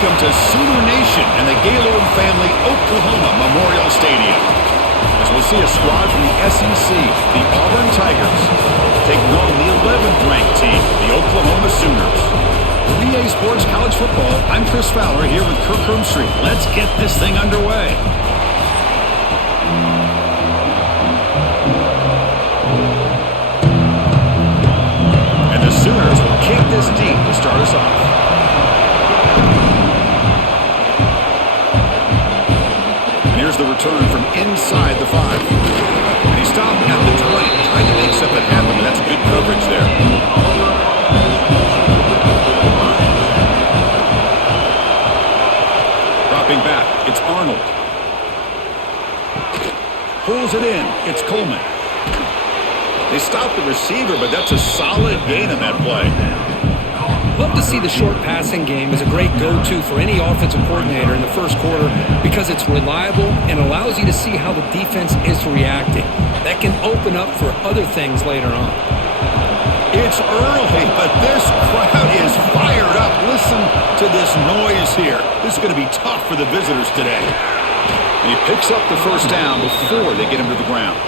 Welcome to Sooner Nation and the Gaylord Family Oklahoma Memorial Stadium. As we'll see a squad from the SEC, the Auburn Tigers, taking on the 11th ranked team, the Oklahoma Sooners. For EA Sports College Football, I'm Chris Fowler here with Kirk Street. Let's get this thing underway. And the Sooners will kick this deep to start us off. Here's the return from inside the 5. And he stopped at the 20, trying to make something happen, but that's good coverage there. Dropping back, it's Arnold. Pulls it in, it's Coleman. They stopped the receiver, but that's a solid gain on that play. Love to see the short passing game as a great go-to for any offensive coordinator in the first quarter because it's reliable and allows you to see how the defense is reacting. That can open up for other things later on. It's early, but this crowd is fired up. Listen to this noise here. This is going to be tough for the visitors today. And he picks up the first down before they get him to the ground.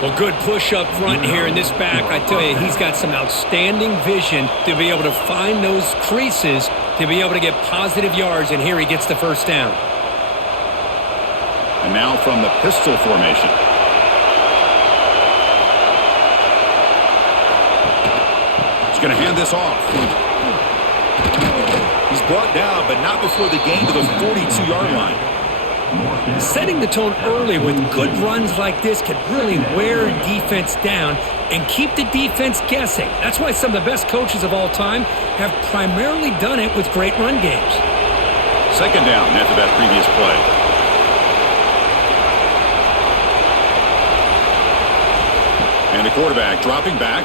Well, good push up front here in this back. I tell you, he's got some outstanding vision to be able to find those creases to be able to get positive yards, and here he gets the first down. And now from the pistol formation. He's going to hand this off. He's brought down, but not before the gain to the 42-yard line. Setting the tone early with good runs like this can really wear a defense down and keep the defense guessing. That's why some of the best coaches of all time have primarily done it with great run games. Second down after that previous play. And the quarterback dropping back.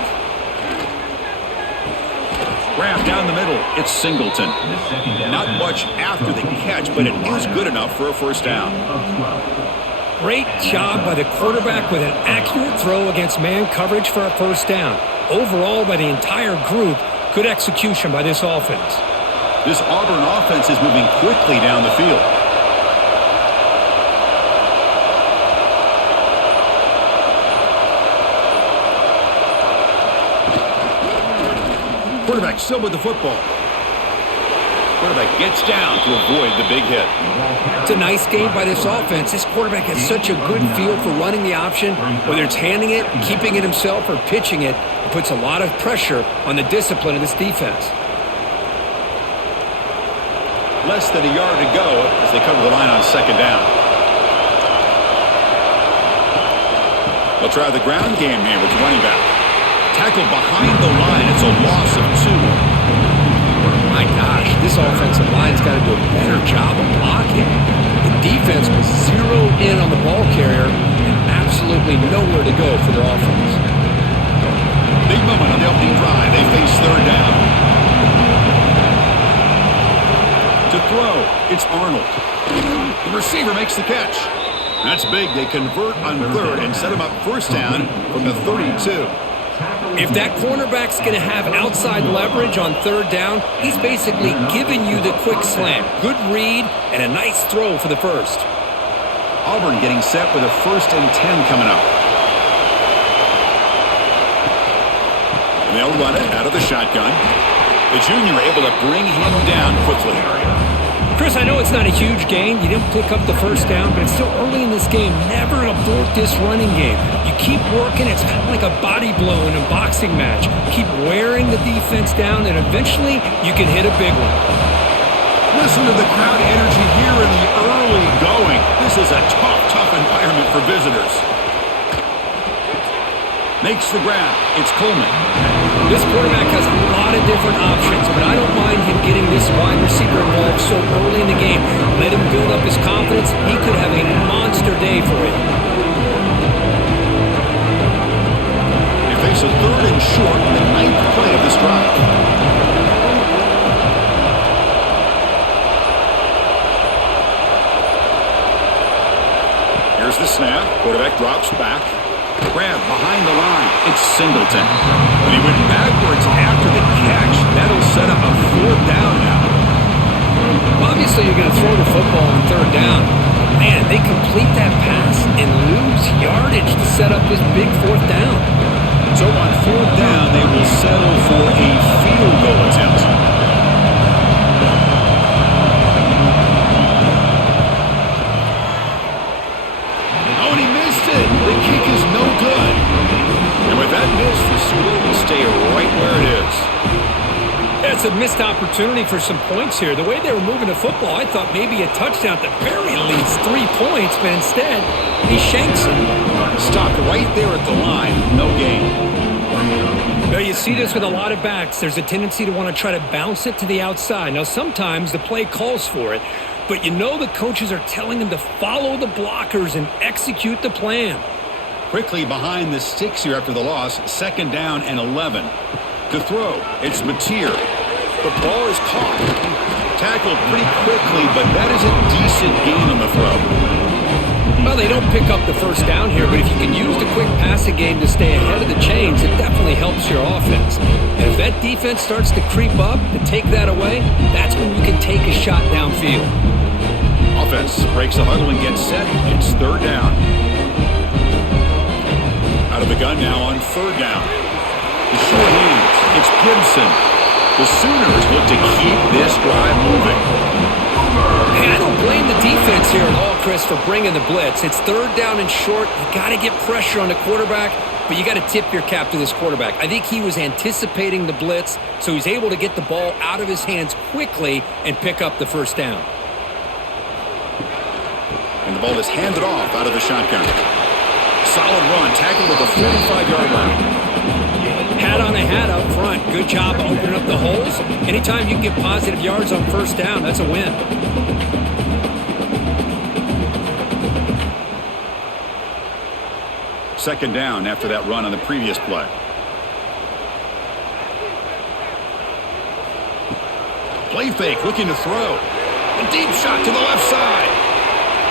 Grab down the middle. It's Singleton. Not much after the catch, but it is good enough for a first down. Great job by the quarterback with an accurate throw against man coverage for a first down. Overall, by the entire group, good execution by this offense. This Auburn offense is moving quickly down the field. Quarterback still with the football. Quarterback gets down to avoid the big hit. It's a nice game by this offense. This quarterback has such a good feel for running the option. Whether it's handing it, keeping it himself, or pitching it, it puts a lot of pressure on the discipline of this defense. Less than a yard to go as they cover the line on second down. They'll try the ground game here with the running back. Tackled behind the line. It's a loss of 2. My gosh, this offensive line's got to do a better job of blocking. The defense was zeroed in on the ball carrier and absolutely nowhere to go for their offense. Big moment on the opening drive. They face third down. To throw, it's Arnold. The receiver makes the catch. That's big. They convert on third and set him up first down from the 32. If that cornerback's going to have outside leverage on third down, he's basically giving you the quick slam. Good read and a nice throw for the first. Auburn getting set with a 1st and 10 coming up. And they'll run it out of the shotgun. The junior able to bring him down quickly. Chris, I know it's not a huge gain. You didn't pick up the first down, but it's still early in this game. Never abort this running game. You keep working. It's kind of like a body blow in a boxing match. Keep wearing the defense down, and eventually you can hit a big one. Listen to the crowd energy here in the early going. This is a tough environment for visitors. Makes the grab. It's Coleman. This quarterback has a lot of different options, but I don't mind him getting this wide receiver involved so early in the game. Let him build up his confidence. He could have a monster day for him. They face a 3rd and short on the 9th play of this drive. Here's the snap. Quarterback drops back. Grab behind the line. It's Singleton. When he went backwards after the catch, that'll set up a 4th down now. Obviously, you're going to throw the football on third down. Man, they complete that pass and lose yardage to set up this big fourth down. So on fourth down, they will settle for a field goal attempt. Oh, and he missed it. The kick is no good. And with that miss, the score will stay right where it is. That's a missed opportunity for some points here. The way they were moving the football, I thought maybe a touchdown, at the very least 3 points, but instead, he shanks it. Stopped right there at the line. No gain. Well, you see this with a lot of backs. There's a tendency to want to try to bounce it to the outside. Now, sometimes the play calls for it, but you know the coaches are telling them to follow the blockers and execute the plan. Quickly behind the sticks here after the loss, 2nd down and 11. To throw, it's Mateer. The ball is caught. Tackled pretty quickly, but that is a decent gain on the throw. Well, they don't pick up the first down here, but if you can use the quick passing game to stay ahead of the chains, it definitely helps your offense. And if that defense starts to creep up, to take that away, that's when you can take a shot downfield. Offense breaks the huddle and gets set. It's 3rd down. Out of the gun now on 3rd down. The short hands. It's Gibson. The Sooners look to keep this drive moving. Hey, I don't blame the defense here at all, Chris, for bringing the blitz. It's 3rd down and short. You got to get pressure on the quarterback, but you got to tip your cap to this quarterback. I think he was anticipating the blitz, so he's able to get the ball out of his hands quickly and pick up the first down. And the ball is handed off out of the shotgun. Solid run, tackled at the 45-yard line. Hat on a hat up front. Good job opening up the holes. Anytime you can get positive yards on first down, that's a win. Second down after that run on the previous play. Play fake, looking to throw. A deep shot to the left side.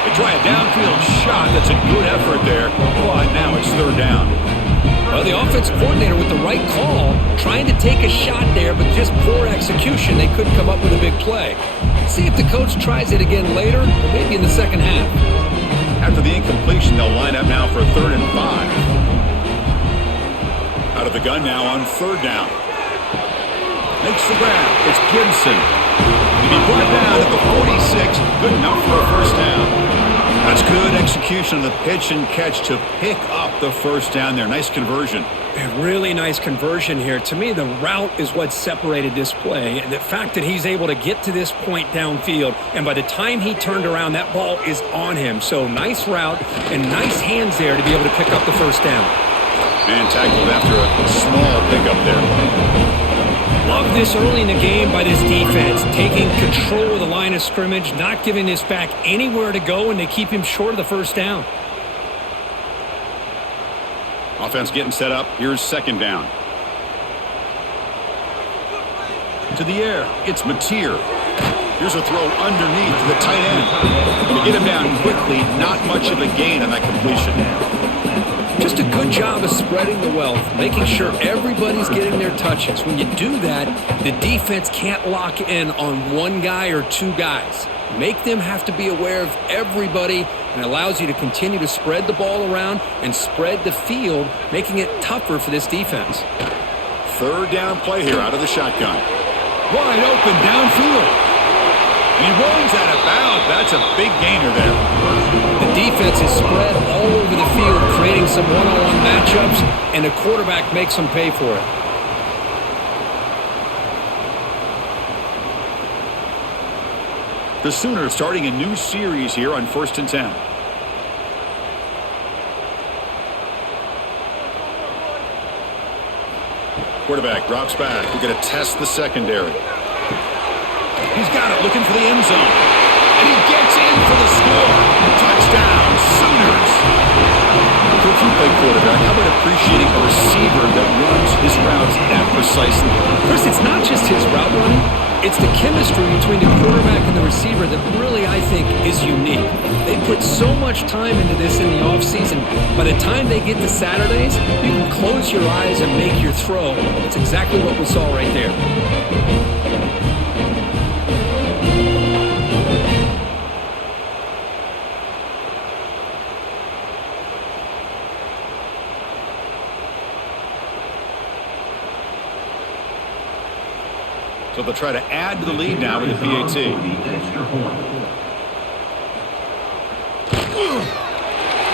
They try a downfield shot. That's a good effort there. But now it's 3rd down. Well, the offense coordinator with the right call, trying to take a shot there, but just poor execution. They couldn't come up with a big play. See if the coach tries it again later, or maybe in the second half. After the incompletion, they'll line up now for 3rd and 5. Out of the gun now on 3rd down. Makes the grab. It's Gibson. He'll be brought down at the 46. Good enough for a first down. That's good execution on the pitch and catch to pick up the first down there. Nice conversion. A really nice conversion here. To me, the route is what separated this play. And the fact that he's able to get to this point downfield, and by the time he turned around, that ball is on him. So nice route and nice hands there to be able to pick up the first down. And tackled after a small pickup there. Love this early in the game by this defense, taking control of the line of scrimmage, not giving this back anywhere to go, and they keep him short of the first down. Offense getting set up. Here's 2nd down. To the air. It's Mateer. Here's a throw underneath to the tight end. To get him down quickly, not much of a gain on that completion. Just a good job of spreading the wealth, making sure everybody's getting their touches. When you do that, the defense can't lock in on one guy or 2 guys. Make them have to be aware of everybody, and it allows you to continue to spread the ball around and spread the field, making it tougher for this defense. 3rd down play here out of the shotgun. Wide open downfield. And he runs out of bounds. That's a big gainer there. The defense is spread all over the field, creating some one-on-one matchups, and the quarterback makes them pay for it. The Sooners starting a new series here on 1st and 10. Quarterback drops back. We're going to test the secondary. He's got it, looking for the end zone. And he gets in for the score. Touchdown, Sooners. Coach, you play quarterback. How about appreciating a receiver that runs his routes that precisely? Chris, it's not just his route running. It's the chemistry between the quarterback and the receiver that really, I think, is unique. They put so much time into this in the offseason. By the time they get to Saturdays, you can close your eyes and make your throw. That's exactly what we saw right there. So they'll try to add to the lead now with the PAT.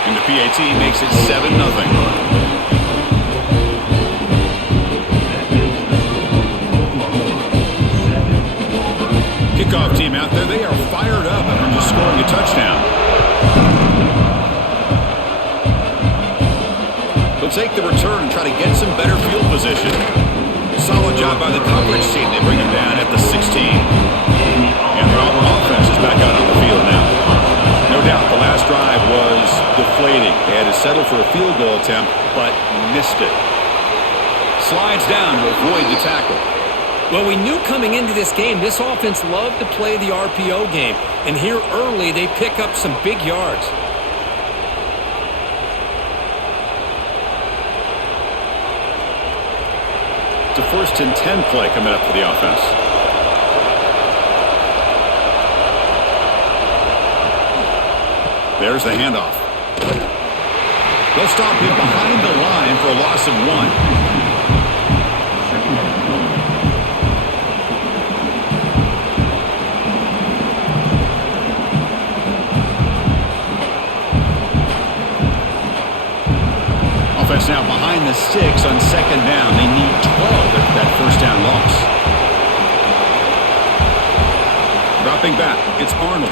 And the PAT makes it 7-0. Kickoff team out there, they are fired up after just scoring a touchdown. They'll take the return and try to get some better field position. Solid job by the coverage team. They bring him down at the 16. And the Auburn offense is back out on the field now. No doubt the last drive was deflating. They had to settle for a field goal attempt, but missed it. Slides down to avoid the tackle. Well, we knew coming into this game, this offense loved to play the RPO game. And here early, they pick up some big yards. It's a 1st and 10 play coming up for the offense. There's the handoff. They'll stop him behind the line for a loss of 1. Offense now behind the 6 on 2nd down. They need 12 after that 1st down loss. Dropping back, it's Arnold.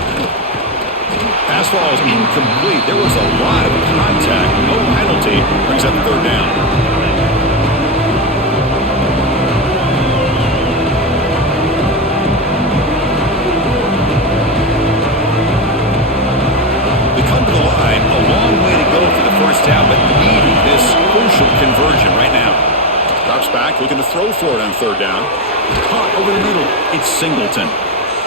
Pass ball is incomplete. There was a lot of contact. No penalty. Brings up 3rd down. They come to the line. A long way to go for the 1st down, but needing this crucial conversion right now. Drops back, looking to throw for it on 3rd down. Caught over the middle. It's Singleton.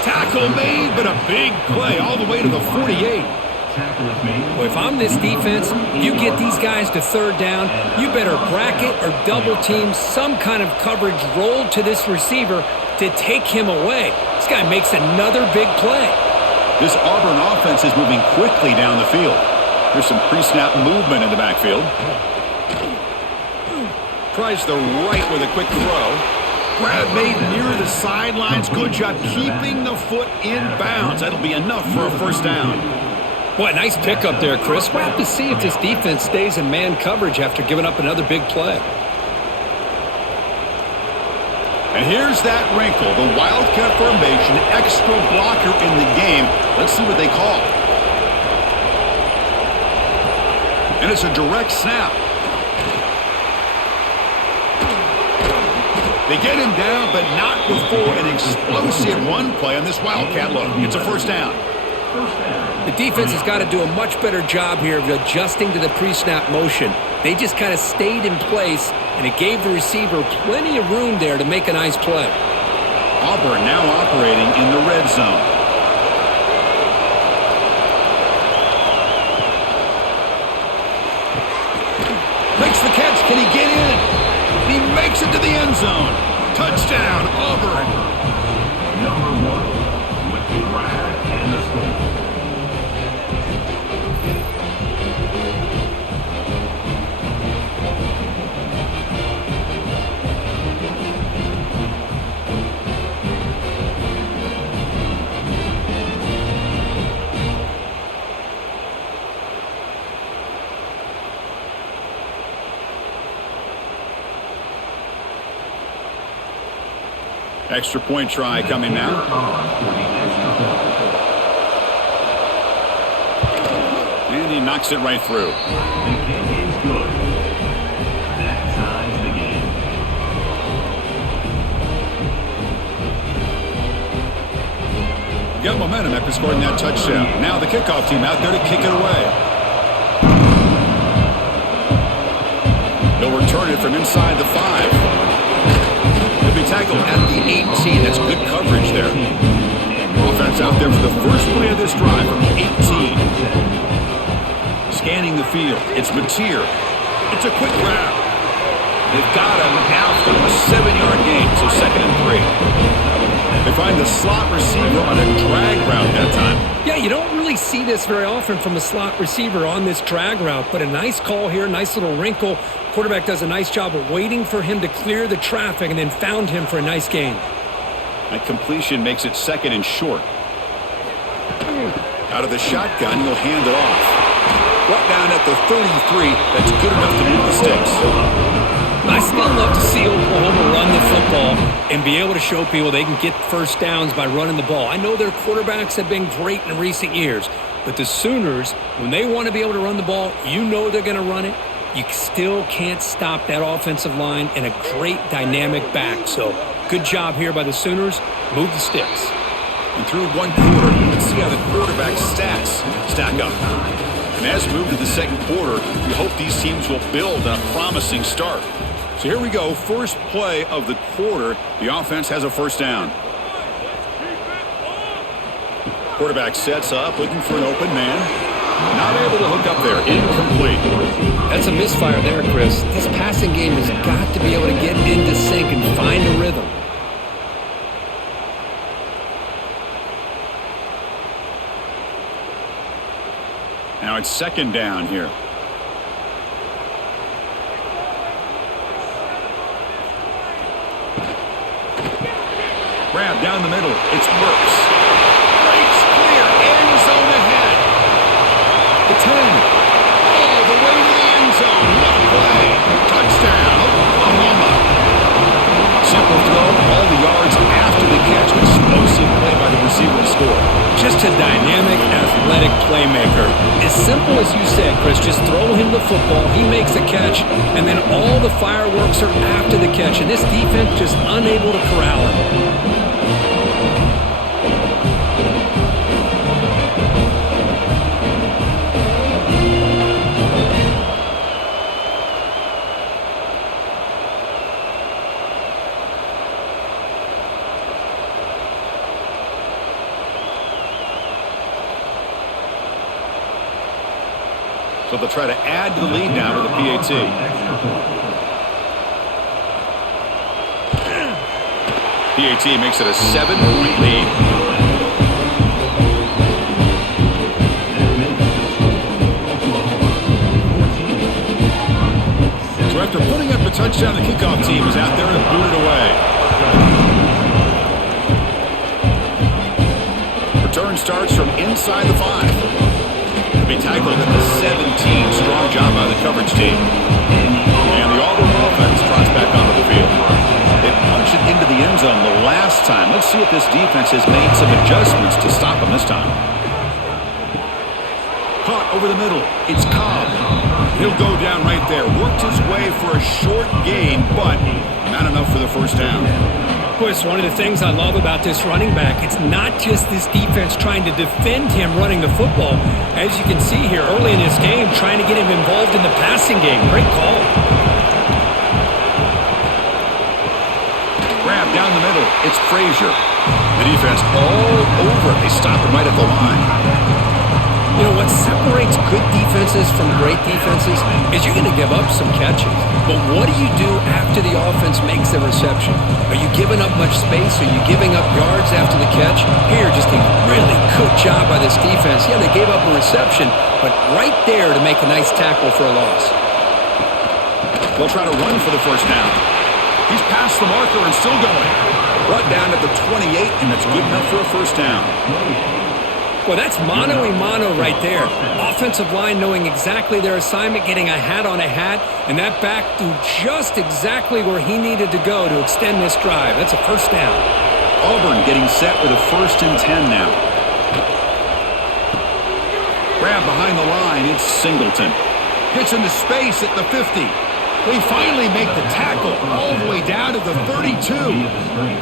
Tackle made, but a big play all the way to the 48. Well, if I'm this defense, you get these guys to 3rd down, you better bracket or double team some kind of coverage rolled to this receiver to take him away. This guy makes another big play. This Auburn offense is moving quickly down the field. There's some pre-snap movement in the backfield. Tries the right with a quick throw. Grab made near the sidelines. Good job keeping the foot in bounds. That'll be enough for a 1st down. Boy, nice pickup there, Chris. We'll have to see if this defense stays in man coverage after giving up another big play. And here's that wrinkle. The Wildcat formation, extra blocker in the game. Let's see what they call. And it's a direct snap. They get him down, but not before an explosive run play on this Wildcat look. It's a 1st down. The defense has got to do a much better job here of adjusting to the pre-snap motion. They just kind of stayed in place, and it gave the receiver plenty of room there to make a nice play. Auburn now operating in the red zone. Makes the catch. Can he get in? He makes it to the end zone. Touchdown, Auburn. Number 1 with the grab and the score. Extra point try coming now. And he knocks it right through. The kick is good. That ties the game. Got momentum after scoring that touchdown. Now the kickoff team out there to kick it away. They'll return it from inside the 5. He'll be tackled at the 18. That's good coverage there. Offense out there for the first play of this drive from the 18. Scanning the field. It's Mateer. It's a quick grab. They've got him now for a 7-yard gain, so 2nd and 3. They find the slot receiver on a drag route that time. Yeah, you don't really see this very often from a slot receiver on this drag route, but a nice call here, nice little wrinkle. Quarterback does a nice job of waiting for him to clear the traffic and then found him for a nice gain. That completion makes it 2nd and short. Out of the shotgun, he'll hand it off. Brought down at the 33. That's good enough to move the sticks. I still love to see Oklahoma run the football and be able to show people they can get first downs by running the ball. I know their quarterbacks have been great in recent years, but the Sooners, when they want to be able to run the ball, you know they're going to run it. You still can't stop that offensive line and a great dynamic back. So good job here by the Sooners. Move the sticks. And through 1 quarter, let's see how the quarterback stats stack up. And as we move to the 2nd quarter, we hope these teams will build on a promising start. So here we go, first play of the quarter. The offense has a first down. Quarterback sets up, looking for an open man. Not able to hook up there. Incomplete. That's a misfire there, Chris. This passing game has got to be able to get into sync and find a rhythm. Now it's 2nd down here. Grab down the middle. It's Burks. Breaks clear. End zone ahead. The 10. All the way to the end zone. What a play. Touchdown. Oklahoma. Simple throw. All the yards after the catch. Explosive play by the receiver to score. Just a dynamic, athletic playmaker. As simple as you said, Chris, just throw him the football, he makes a catch, and then all the fireworks are after the catch, and this defense just unable to corral him. So they'll try to add to the lead now with the PAT. PAT makes it a 7-point lead. So after putting up a touchdown, the kickoff team is out there to boot it away. Return starts from inside the 5. Be tackled at the 17. Strong job by the coverage team. And the Auburn offense trots back onto the field. They punched it into the end zone the last time. Let's see if this defense has made some adjustments to stop them this time. Caught over the middle. It's Cobb. He'll go down right there. Worked his way for a short gain, but not enough for the first down. It's one of the things I love about this running back. It's not just this defense trying to defend him running the football. As you can see here early in this game, trying to get him involved in the passing game. Great call. Grab down the middle. It's Frazier. The defense all over. They stop him right at the line. You know, what separates good defenses from great defenses is you're going to give up some catches. But what do you do after the offense makes the reception? Are you giving up much space? Are you giving up yards after the catch? Here, just a really good job by this defense. Yeah, they gave up a reception, but right there to make a nice tackle for a loss. They'll try to run for the first down. He's past the marker and still going. Brought down at the 28, and that's good enough for a first down. Well, that's mano-a-mano right there. Offensive line knowing exactly their assignment, getting a hat on a hat, and that back threw just exactly where he needed to go to extend this drive. That's a first down. Auburn getting set with a 1st and 10 now. Grab behind the line, it's Singleton. Gets into space at the 50. We finally make the tackle all the way down to the 32.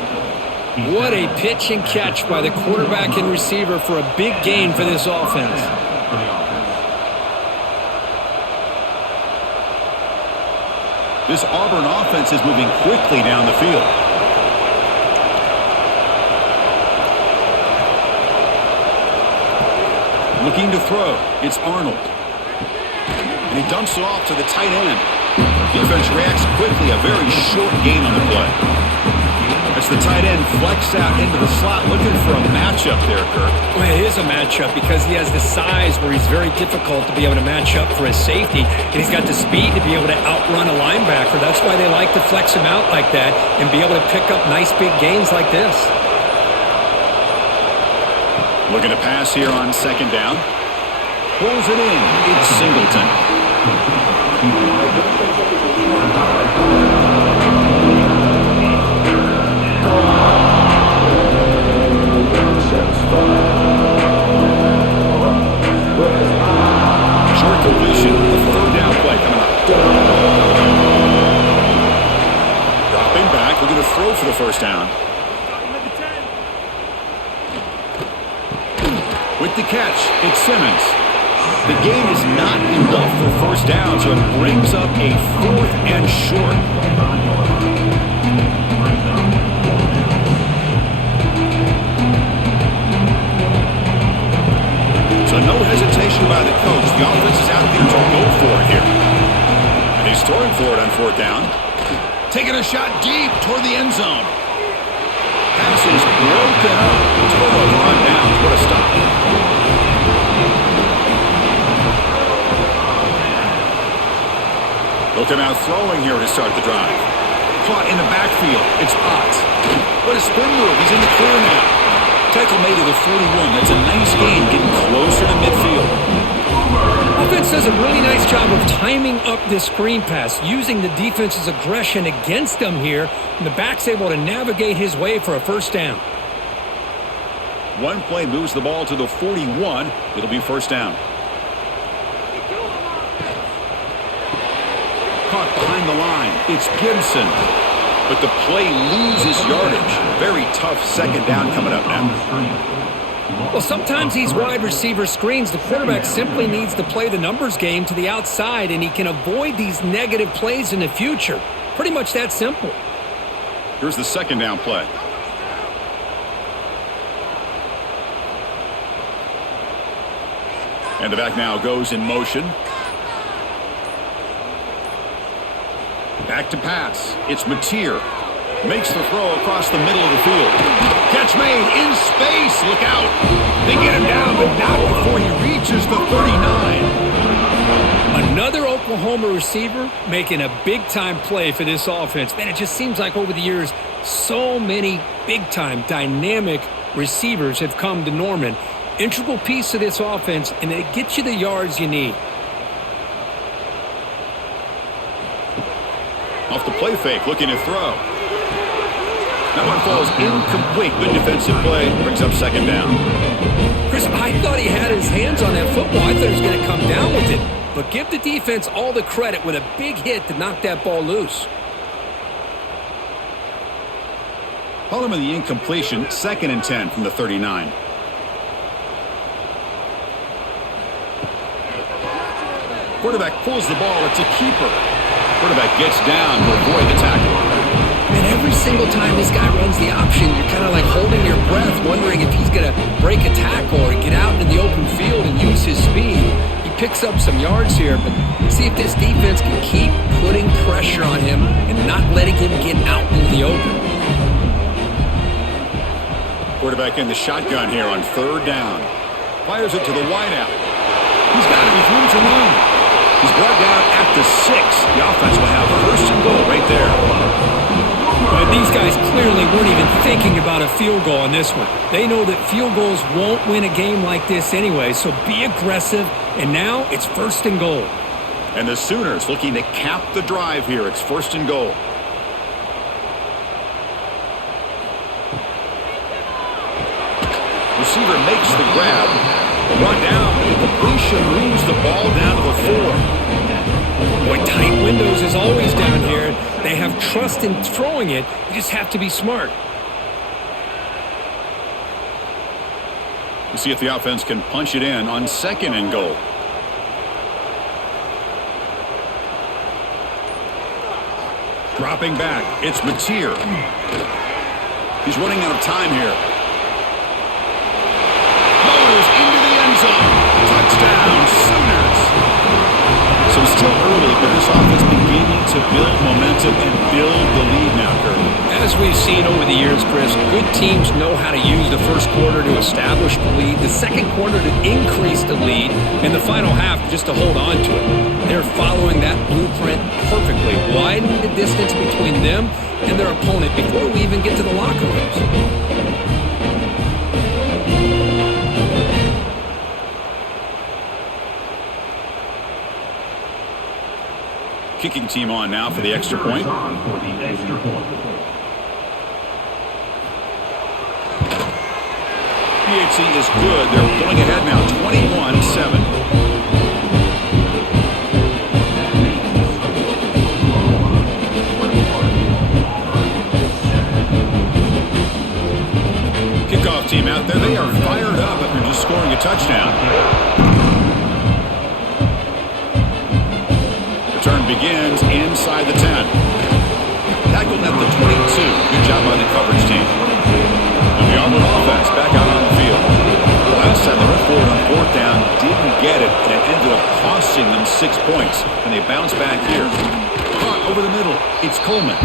What a pitch and catch by the quarterback and receiver for a big gain for this offense. This Auburn offense is moving quickly down the field. Looking to throw. It's Arnold. And he dumps it off to the tight end. Defense reacts quickly. A very short gain on the play. As the tight end flexed out into the slot, looking for a matchup there, Kirk. Well, it is a matchup because he has the size where he's very difficult to be able to match up for his safety, and he's got the speed to be able to outrun a linebacker. That's why they like to flex him out like that and be able to pick up nice big gains like this. Looking to pass here on second down. Pulls it in. It's Singleton. Short completion. The third down play coming up. Dropping back. Looking to throw for the first down. With the catch, it's Simmons. The gain is not enough for first down, so it brings up a 4th and short. So no hesitation by the coach. The offense is out there to go for it here. And he's throwing for it on 4th down. Taking a shot deep toward the end zone. Pass is broken up. Turnover on downs. What a stop. Looking out throwing here to start the drive. Caught in the backfield. It's Potts. What a spin move. He's in the clear now. Tackle made to the 41. That's a nice gain, getting closer to midfield. Offense does a really nice job of timing up this screen pass, using the defense's aggression against them here, and the back's able to navigate his way for a first down. One play moves the ball to the 41. It'll be first down. Caught behind the line. It's Gibson. But the play loses yardage. Very tough second down coming up now. Well, sometimes these wide receiver screens, the quarterback simply needs to play the numbers game to the outside, and he can avoid these negative plays in the future. Pretty much that simple. Here's the second down play. And the back now goes in motion. Back to pass. It's Mateer. Makes the throw across the middle of the field. Catch made in space. Look out. They get him down, but not before he reaches the 39. Another Oklahoma receiver making a big-time play for this offense. Man, it just seems like over the years, so many big-time, dynamic receivers have come to Norman. Integral piece of this offense, and it gets you the yards you need. Off the play fake, looking to throw. That one falls incomplete. Good defensive play. Brings up second down. Chris, I thought he had his hands on that football. I thought he was going to come down with it. But give the defense all the credit with a big hit to knock that ball loose. Follow him in the incompletion. 2nd and 10 from the 39. Quarterback pulls the ball. It's a keeper. Quarterback gets down to avoid the tackle. And every single time this guy runs the option, you're kind of like holding your breath, wondering if he's going to break a tackle or get out into the open field and use his speed. He picks up some yards here, but see if this defense can keep putting pressure on him and not letting him get out into the open. Quarterback in the shotgun here on 3rd down. Fires it to the wideout. He's got it with room to run. He's brought down at the 6. The offense will have 1st and goal right there. But these guys clearly weren't even thinking about a field goal on this one. They know that field goals won't win a game like this anyway, so be aggressive, and now it's 1st and goal. And the Sooners looking to cap the drive here. It's 1st and goal. Receiver makes the grab. Brought down. The completion moves the ball down to the 4. Boy, tight windows is always down here. They have trust in throwing it. You just have to be smart. We'll see if the offense can punch it in on 2nd and goal. Dropping back. It's Mateer. He's running out of time here. Motors into the end zone. Touchdown, Sooners. So still early, but this offense beginning to build momentum and build the lead now, Kirby. As we've seen over the years, Chris, good teams know how to use the first quarter to establish the lead, the second quarter to increase the lead, and the final half just to hold on to it. They're following that blueprint perfectly, widening the distance between them and their opponent before we even get to the locker rooms. Kicking team on now for the extra point. PAT is good. They're pulling ahead now, 21-7. Kickoff team out there. They are fired up after just scoring a touchdown. Return begins inside the 10. Tackled at the 22. Good job by the coverage team. And the Auburn offense back out on the field. The last time they went forward on fourth down, didn't get it, and it ended up costing them 6 points. And they bounce back here. Caught over the middle. It's Coleman.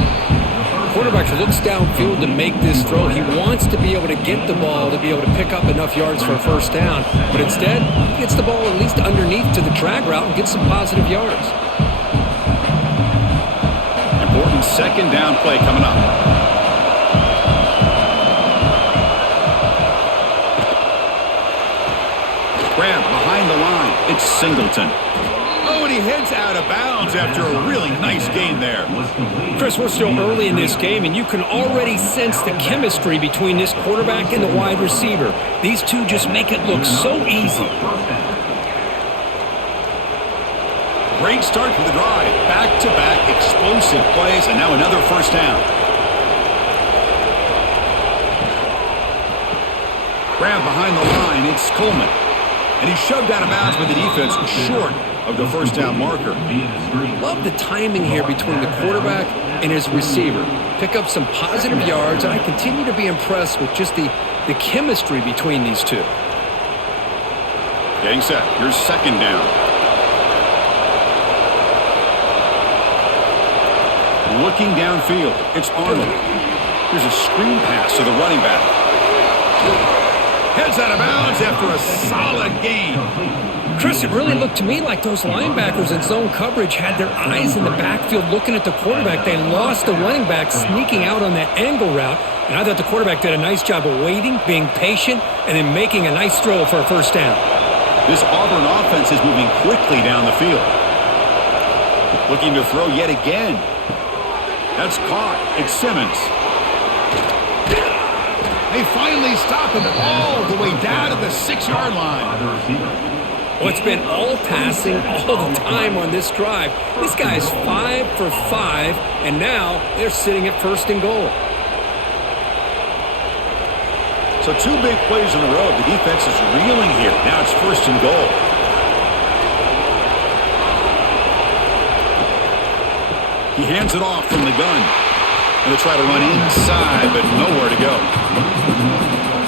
Quarterback looks downfield to make this throw. He wants to be able to get the ball to be able to pick up enough yards for a first down. But instead, he gets the ball at least underneath to the drag route and gets some positive yards. Important second down play coming up. Grab behind the line. It's Singleton. Oh, and he heads out of bounds after a really nice gain there. Chris, we're still early in this game, and you can already sense the chemistry between this quarterback and the wide receiver. These two just make it look so easy. Great start for the drive. Back-to-back explosive plays, and now another first down. Grab behind the line. It's Coleman. And he shoved out of bounds with the defense short of the first down marker. Love the timing here between the quarterback and his receiver. Pick up some positive yards, and I continue to be impressed with just the chemistry between these two. Getting set. Here's second down. Looking downfield. It's Arnold. Here's a screen pass to the running back. Heads out of bounds after a solid gain. Chris, it really looked to me like those linebackers in zone coverage had their eyes in the backfield looking at the quarterback. They lost the running back sneaking out on that angle route. And I thought the quarterback did a nice job of waiting, being patient, and then making a nice throw for a first down. This Auburn offense is moving quickly down the field. Looking to throw yet again. That's caught. It's Simmons. They finally stop him all the way down to the 6-yard line. Well, it's been all passing all the time on this drive. This guy is 5 for 5, and now they're sitting at first and goal. So 2 big plays in a row. The defense is reeling here. Now it's first and goal. He hands it off from the gun. Going to try to run inside, but nowhere to go.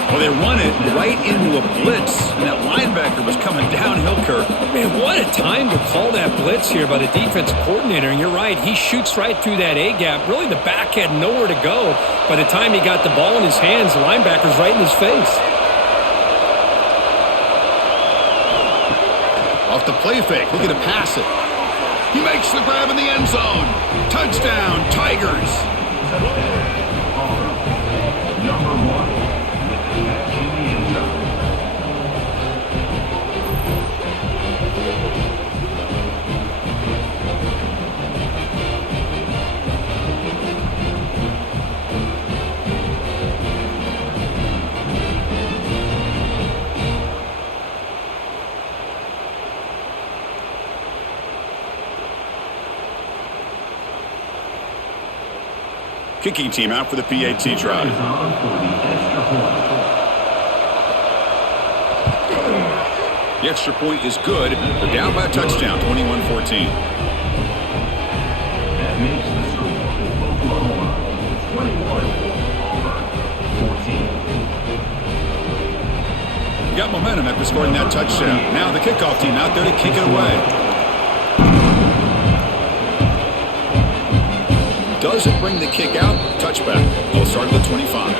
Well, they run it right into a blitz. That linebacker was coming downhill, Kirk. Man, what a time to call that blitz here by the defensive coordinator. And you're right, he shoots right through that A-gap. Really, the back had nowhere to go. By the time he got the ball in his hands, the linebacker's right in his face. Off the play fake, looking to pass it. He makes the grab in the end zone. Touchdown, Tigers. Number 1 with the catch in the end zone. Kicking team out for the PAT try. The extra point is good. They're down by a touchdown, 21-14. That makes the score Oklahoma 21, Auburn 14. Got momentum after scoring that touchdown. Now the kickoff team out there to kick it away. Doesn't bring the kick out. Touchback. They'll start at the 25.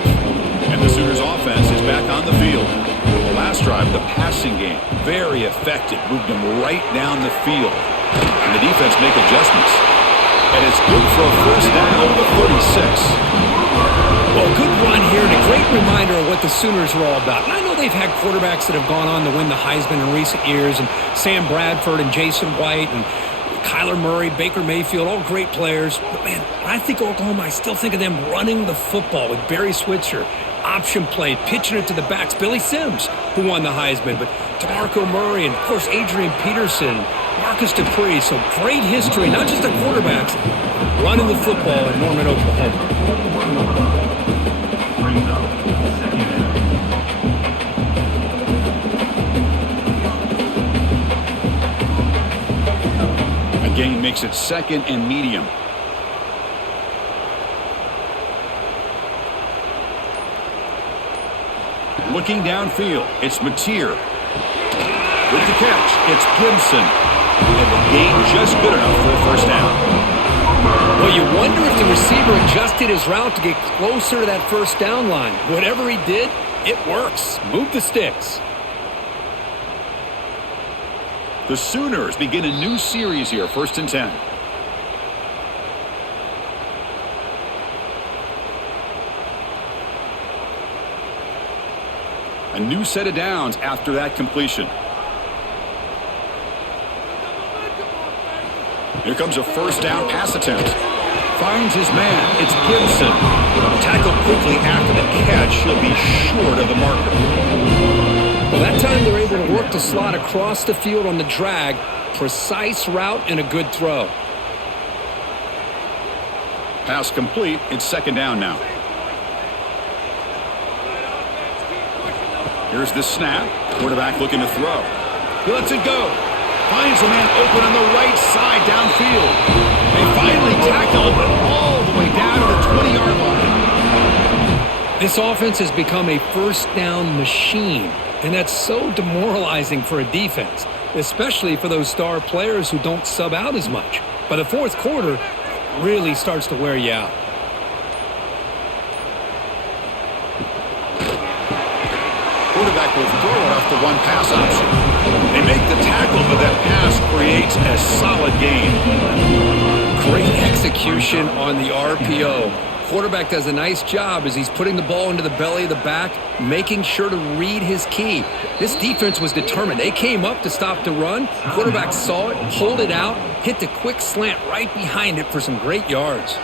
And the Sooners offense is back on the field. The last drive, the passing game, very effective. Moved them right down the field. And the defense make adjustments. And it's good for a first down over the 36. Well, good run here and a great reminder of what the Sooners are all about. And I know they've had quarterbacks that have gone on to win the Heisman in recent years, and Sam Bradford and Jason White, and Kyler Murray, Baker Mayfield, all great players. But, man, when I think of Oklahoma, I still think of them running the football with Barry Switzer, option play, pitching it to the backs. Billy Sims, who won the Heisman, but DeMarco Murray, and, of course, Adrian Peterson, Marcus Dupree. So great history, not just the quarterbacks, running the football in Norman, Oklahoma. Brings up second down. Gain makes it second and medium. Looking downfield, it's Mateer. With the catch, it's Gibson. And the gain just good enough for a first down. Well, you wonder if the receiver adjusted his route to get closer to that first down line. Whatever he did, it works. Move the sticks. The Sooners begin a new series here, 1st and 10. A new set of downs after that completion. Here comes a first down pass attempt. Finds his man. It's Gibson. Tackled quickly after the catch. He'll be short of the marker. Well, that time they're able to work the slot across the field on the drag. Precise route and a good throw. Pass complete. It's 2nd down now. Here's the snap. Quarterback looking to throw. He lets it go. Finds a man open on the right side downfield. They finally tackle him all the way down to the 20-yard line. This offense has become a first down machine. And that's so demoralizing for a defense, especially for those star players who don't sub out as much. By the 4th quarter, it really starts to wear you out. Quarterback will throw it off the one pass option. They make the tackle, but that pass creates a solid gain. Great execution on the RPO. Quarterback does a nice job as he's putting the ball into the belly of the back, making sure to read his key. This defense was determined. They came up to stop the run. Quarterback saw it, pulled it out, hit the quick slant right behind it for some great yards.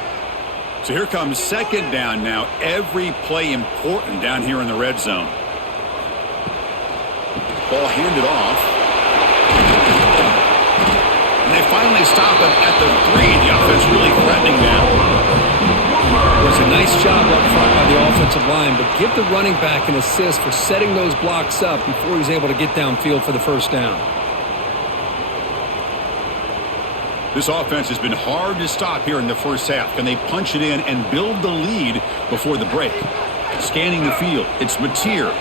So here comes 2nd down now. Every play important down here in the red zone. Ball handed off. And they finally stop him at the 3. The offense really threatening now. It was a nice job up front by the offensive line, but give the running back an assist for setting those blocks up before he's able to get downfield for the first down. This offense has been hard to stop here in the first half. Can they punch it in and build the lead before the break? Scanning the field, it's Mateer.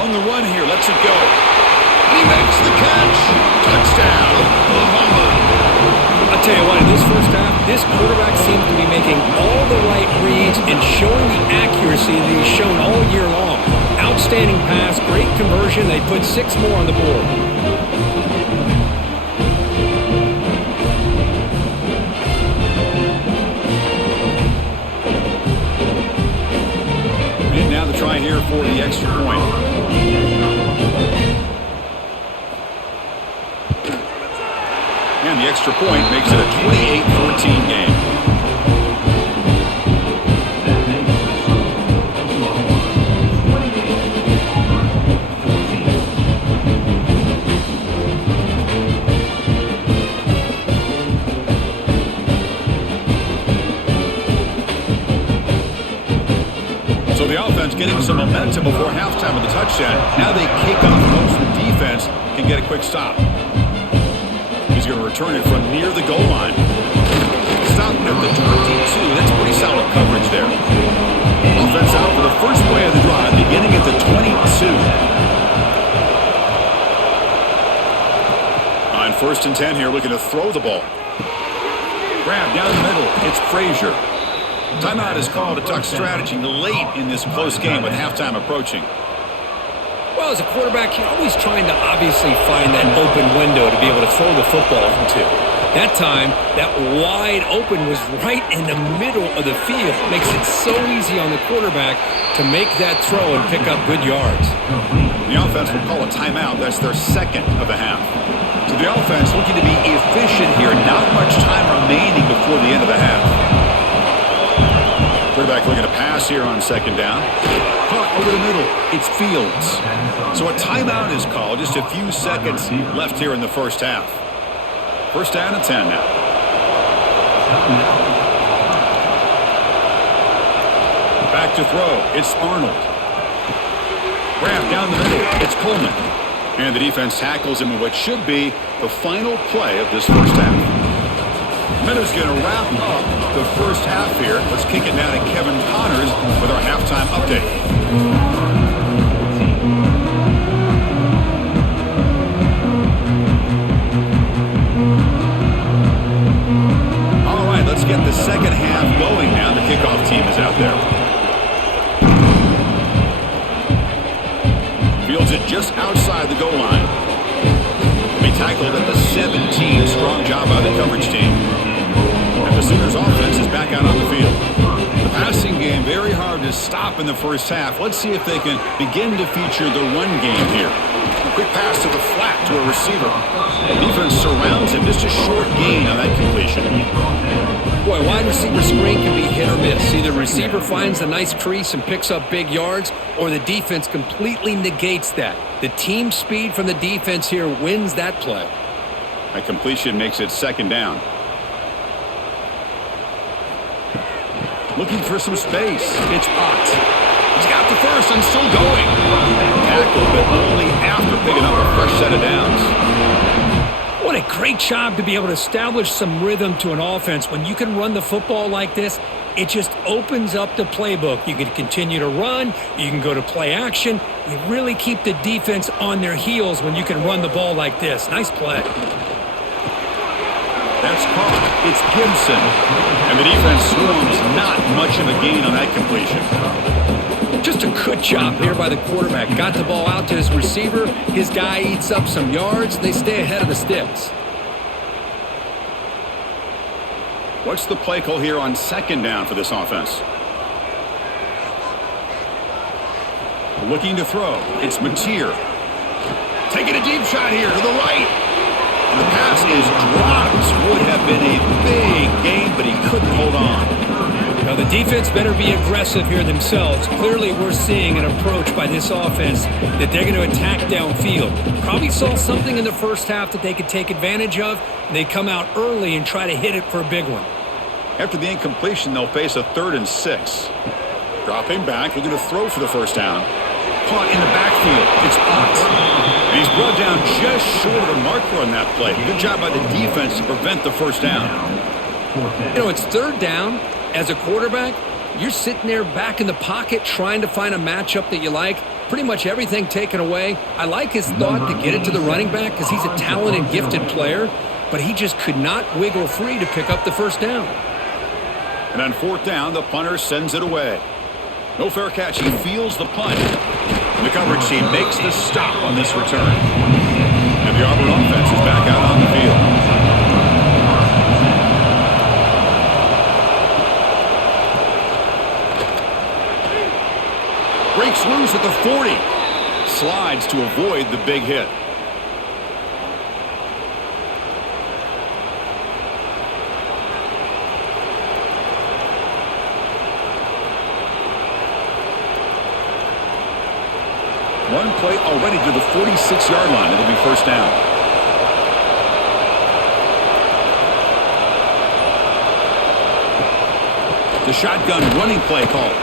On the run here, lets it go. He makes the catch. Touchdown, Oklahoma. I'll tell you what, in this first half, this quarterback seems to be making all the right reads and showing the accuracy that he's shown all year long. Outstanding pass, great conversion. They put 6 more on the board. And now the try here for the extra point. And the extra point makes it a 28-14 game. So the offense getting some momentum before halftime with the touchdown. Now they kick off hopes the defense can get a quick stop. He's going to return it from near the goal line. Stopped at the 22. That's pretty solid coverage there. Offense out for the first play of the drive, beginning at the 22. On 1st and 10 here, looking to throw the ball. Grab down the middle. It's Frazier. Timeout is called. A duck strategy late in this close game with halftime approaching. Well, as a quarterback, you're always trying to obviously find that open window to be able to throw the football into. That time, that wide open was right in the middle of the field. Makes it so easy on the quarterback to make that throw and pick up good yards. The offense will call a timeout. That's their 2nd of the half. So the offense looking to be efficient here. Not much time remaining before the end of the half. Quarterback looking to pass here on second down. Caught over the middle. It's Fields. So a timeout is called. Just a few seconds left here in the first half. First down and 10 now. Back to throw. It's Arnold. Wrap down the middle. It's Coleman. And the defense tackles him in what should be the final play of this first half. Minutes going to wrap up the first half here. Let's kick it now to Kevin Connors with our halftime update. All right, let's get the second half going now. The kickoff team is out there. Fields it just outside the goal line. Be tackled at the 17. Strong job by the coverage team. And the Sooners offense is back out on the field. The passing game very hard to stop in the first half. Let's see if they can begin to feature the run game here. Quick pass to the flat to a receiver. Defense surrounds him. Just a short gain on that completion. Boy, wide receiver screen can be hit or miss. Either the receiver finds a nice crease and picks up big yards, or the defense completely negates that. The team speed from the defense here wins that play. That completion makes it second down. Looking for some space. It's Potts. He's got the first and still going. Tackled, but only after picking up a fresh set of downs. What a great job to be able to establish some rhythm to an offense. When you can run the football like this, it just opens up the playbook. You can continue to run. You can go to play action. You really keep the defense on their heels when you can run the ball like this. Nice play. That's caught. It's Gibson. And the defense swarms. Not much of a gain on that completion. Just a good job here by the quarterback. Got the ball out to his receiver. His guy eats up some yards. They stay ahead of the sticks. What's the play call here on second down for this offense? Looking to throw. It's Mateer. Taking a deep shot here to the right. And the pass is dropped. Would have been a big gain, but he couldn't hold on. Now the defense better be aggressive here themselves. Clearly we're seeing an approach by this offense that they're going to attack downfield. Probably saw something in the first half that they could take advantage of. They come out early and try to hit it for a big one. After the incompletion, they'll face a 3rd and 6. Dropping back, they're going to throw for the first down. Caught in the backfield. It's Potts. And he's brought down just short of the marker on that play. Good job by the defense to prevent the first down. You know, it's 3rd down. As a quarterback, you're sitting there back in the pocket trying to find a matchup that you like. Pretty much everything taken away. I like his thought to get it to the running back because he's a talented, gifted player, but he just could not wiggle free to pick up the first down. And on 4th down, the punter sends it away. No fair catch. He feels the punt. And the coverage team makes the stop on this return. And the Auburn offense is back out on the field. Breaks loose at the 40. Slides to avoid the big hit. One play already to the 46-yard line. It'll be first down. The shotgun running play call.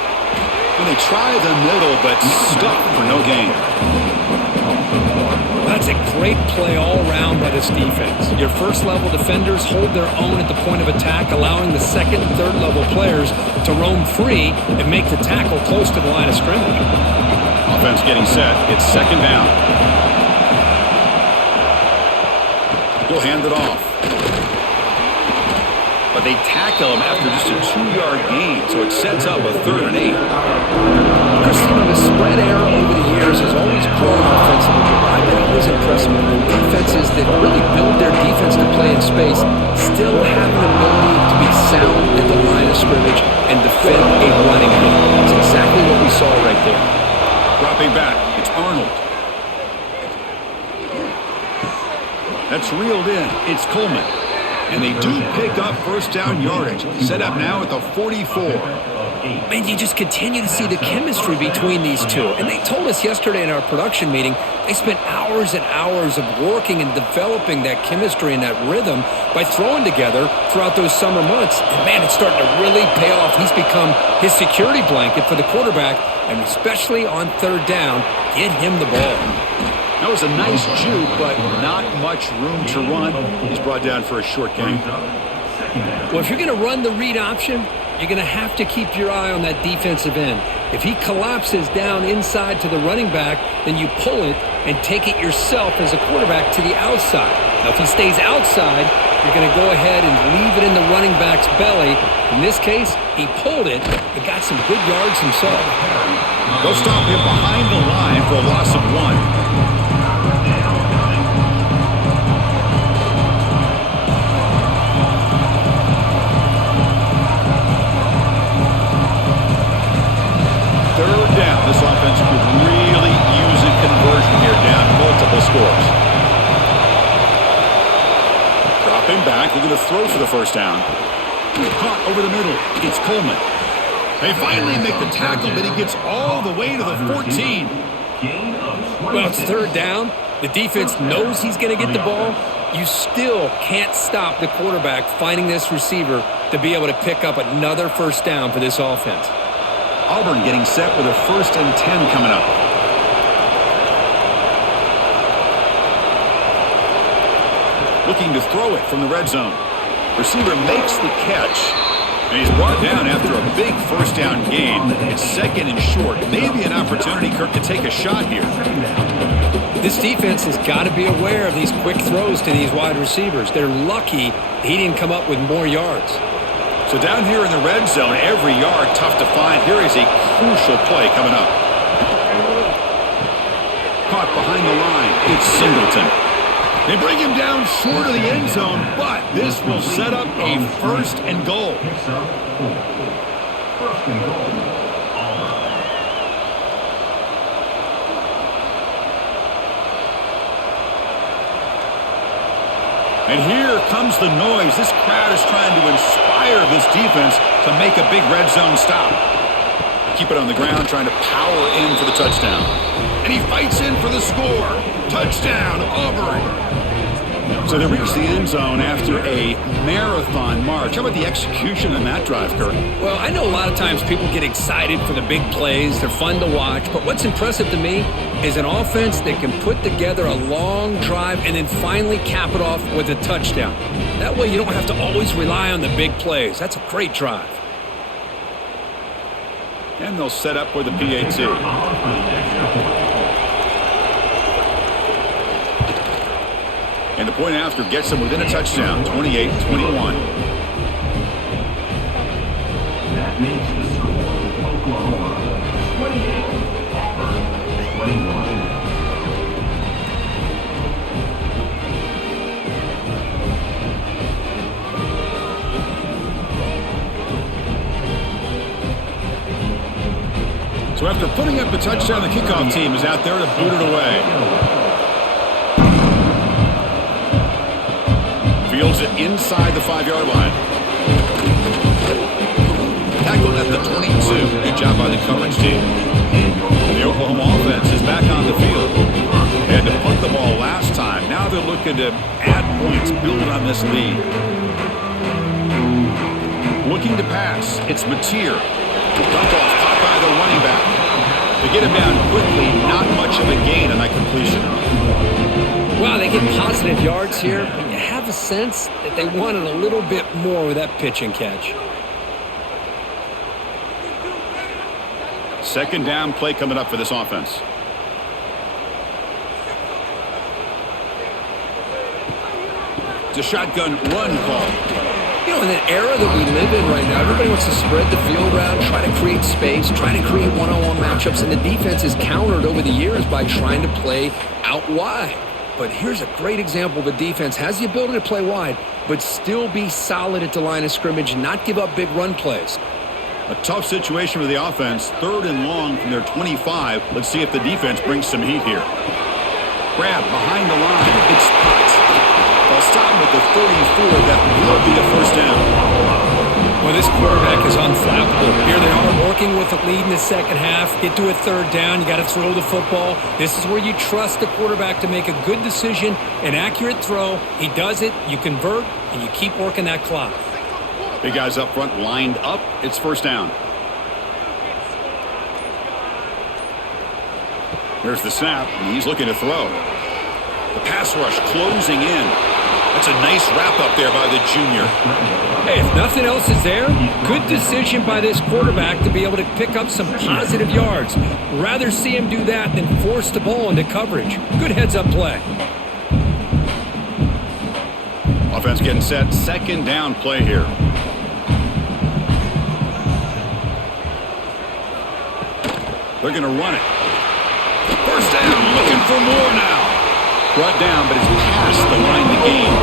And they try the middle, but stuck for no gain. That's a great play all around by this defense. Your first-level defenders hold their own at the point of attack, allowing the second and third-level players to roam free and make the tackle close to the line of scrimmage. Offense getting set. It's second down. He'll hand it off. But they tackle him after just a 2-yard gain, so it sets up a 3rd and 8. The spread era over the years has always grown offensively, but I've been always impressed with the defenses that really build their defense to play in space, still have an ability to be sound at the line of scrimmage and defend a running game. It's exactly what we saw right there. Dropping back, it's Arnold. That's reeled in. It's Coleman. And they do pick up first down yardage. Set up now at the 44. Man, you just continue to see the chemistry between these two. And they told us yesterday in our production meeting, they spent hours and hours of working and developing that chemistry and that rhythm by throwing together throughout those summer months. And man, it's starting to really pay off. He's become his security blanket for the quarterback, and especially on third down, get him the ball. That was a nice juke, but not much room to run. He's brought down for a short gain. Well, if you're going to run the read option, you're going to have to keep your eye on that defensive end. If he collapses down inside to the running back, then you pull it and take it yourself as a quarterback to the outside. Now, if he stays outside, you're going to go ahead and leave it in the running back's belly. In this case, he pulled it and got some good yards himself. They'll stop him behind the line for a loss of 1. Down. This offense could really use a conversion here, down multiple scores. Dropping back, looking to throw for the first down. Caught over the middle. It's Coleman. They finally make the tackle, but he gets all the way to the 14. Well, it's third down. The defense knows he's going to get the ball. You still can't stop the quarterback finding this receiver to be able to pick up another first down for this offense. Auburn getting set with a 1st and 10 coming up. Looking to throw it from the red zone. Receiver makes the catch, and he's brought down after a big first down gain. It's 2nd and short. Maybe an opportunity, Kirk, to take a shot here. This defense has got to be aware of these quick throws to these wide receivers. They're lucky he didn't come up with more yards. So down here in the red zone, every yard tough to find. Here is a crucial play coming up. Caught behind the line. It's Singleton. They bring him down short of the end zone, but this will set up a 1st and goal. And here comes the noise. This crowd is trying to inspire this defense to make a big red zone stop. Keep it on the ground, trying to power in for the touchdown. And he fights in for the score. Touchdown, Auburn. So they reach the end zone after a marathon march. How about the execution in that drive, Kirk? Well, I know a lot of times people get excited for the big plays. They're fun to watch. But what's impressive to me is an offense that can put together a long drive and then finally cap it off with a touchdown. That way you don't have to always rely on the big plays. That's a great drive. And they'll set up with a PAT. And the point after gets them within a touchdown, 28-21. That makes the score Oklahoma 28, Auburn 21. So after putting up the touchdown, the kickoff team is out there to boot it away. Fields it inside the 5-yard line. Tackled at the 22. Good job by the coverage team. And the Oklahoma offense is back on the field. They had to punt the ball last time. Now they're looking to add points, build on this lead. Looking to pass. It's Mateer. Dumped off, caught by the running back. They get him down quickly. Not much of a gain on that completion. Wow, they get positive yards here, but you have a sense that they wanted a little bit more with that pitch and catch. 2nd down play coming up for this offense. It's a shotgun run call. You know, in the era that we live in right now, everybody wants to spread the field around, try to create space, try to create one-on-one matchups, and the defense is countered over the years by trying to play out wide. But here's a great example of a defense has the ability to play wide, but still be solid at the line of scrimmage and not give up big run plays. A tough situation for the offense. 3rd and long from their 25. Let's see if the defense brings some heat here. Grab behind the line. It's Potts. stop him at the 34. That will be a first down. Well, this quarterback is unflappable. Here they are working with the lead in the second half. Get to a third down. You got to throw the football. This is where you trust the quarterback to make a good decision, an accurate throw. He does it. You convert, and you keep working that clock. Big guys up front lined up. It's first down. Here's the snap, and he's looking to throw. The pass rush closing in. That's a nice wrap up there by the junior. Hey, if nothing else is there, good decision by this quarterback to be able to pick up some positive yards. Rather see him do that than force the ball into coverage. Good heads-up play. Offense getting set. Second down play here. They're going to run it. First down, looking for more now. Brought down, but it's past the line to gain.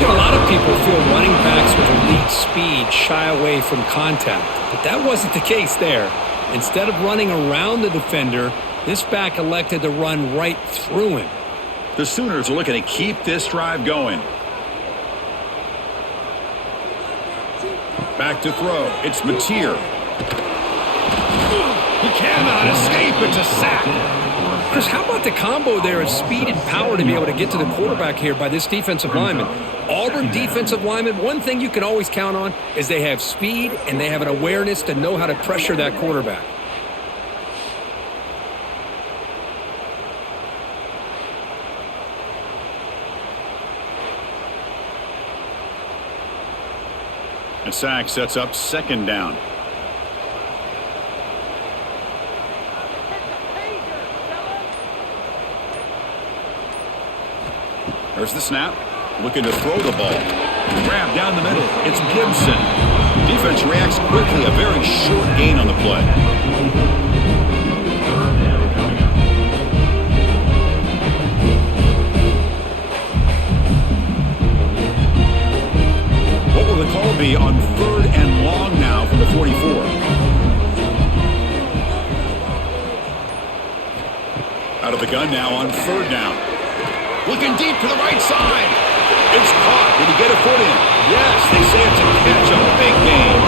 You know, a lot of people feel running backs with elite speed shy away from contact, but that wasn't the case there. Instead of running around the defender, this back elected to run right through him. The Sooners are looking to keep this drive going. Back to throw. It's Mateer. He cannot escape. It's a sack. Chris, how about the combo there of speed and power to be able to get to the quarterback here by this defensive lineman? Auburn defensive lineman, one thing you can always count on is they have speed and they have an awareness to know how to pressure that quarterback. A sack sets up second down. There's the snap. Looking to throw the ball. Grab down the middle. It's Gibson. Defense reacts quickly. A very short gain on the play. What will the call be on third and long now from the 44? Out of the gun now on third down. Looking deep to the right side. It's caught. Did he get a foot in? Yes, they say it's a catch, a big gain.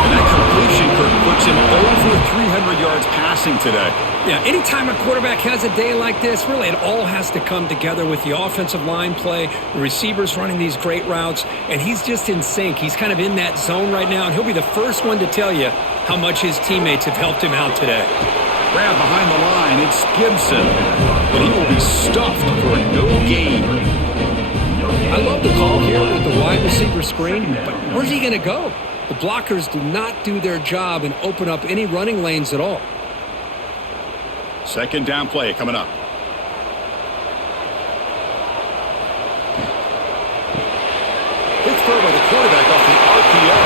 And that completion, Kirk, puts him over 300 yards passing today. Yeah, anytime a quarterback has a day like this, really it all has to come together with the offensive line play, the receivers running these great routes, and he's just in sync. He's kind of in that zone right now, and he'll be the first one to tell you how much his teammates have helped him out today. Grab behind the line. It's Gibson. But he will be stuffed for no gain. I love the call here with the wide receiver screen, but where's he going to go? The blockers do not do their job and open up any running lanes at all. Second down play coming up. Quick throw by the quarterback off the RPO.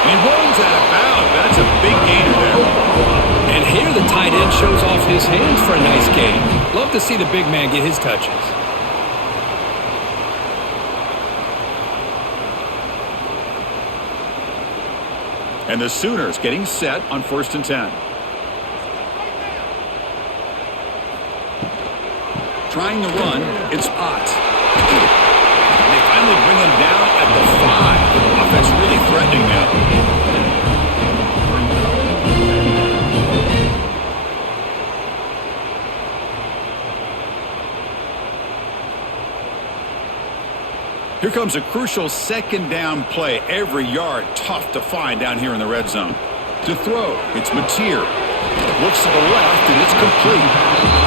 And he runs out of bounds. That's a big gainer there. And here the tight end shows off his hands for a nice gain. Love to see the big man get his touches. And the Sooners getting set on 1st and 10. Trying to run, it's Ott. They finally bring him down at the 5. Offense really threatening now. Here comes a crucial second down play. Every yard tough to find down here in the red zone. To throw, it's Mateer. Looks to the left, and it's complete.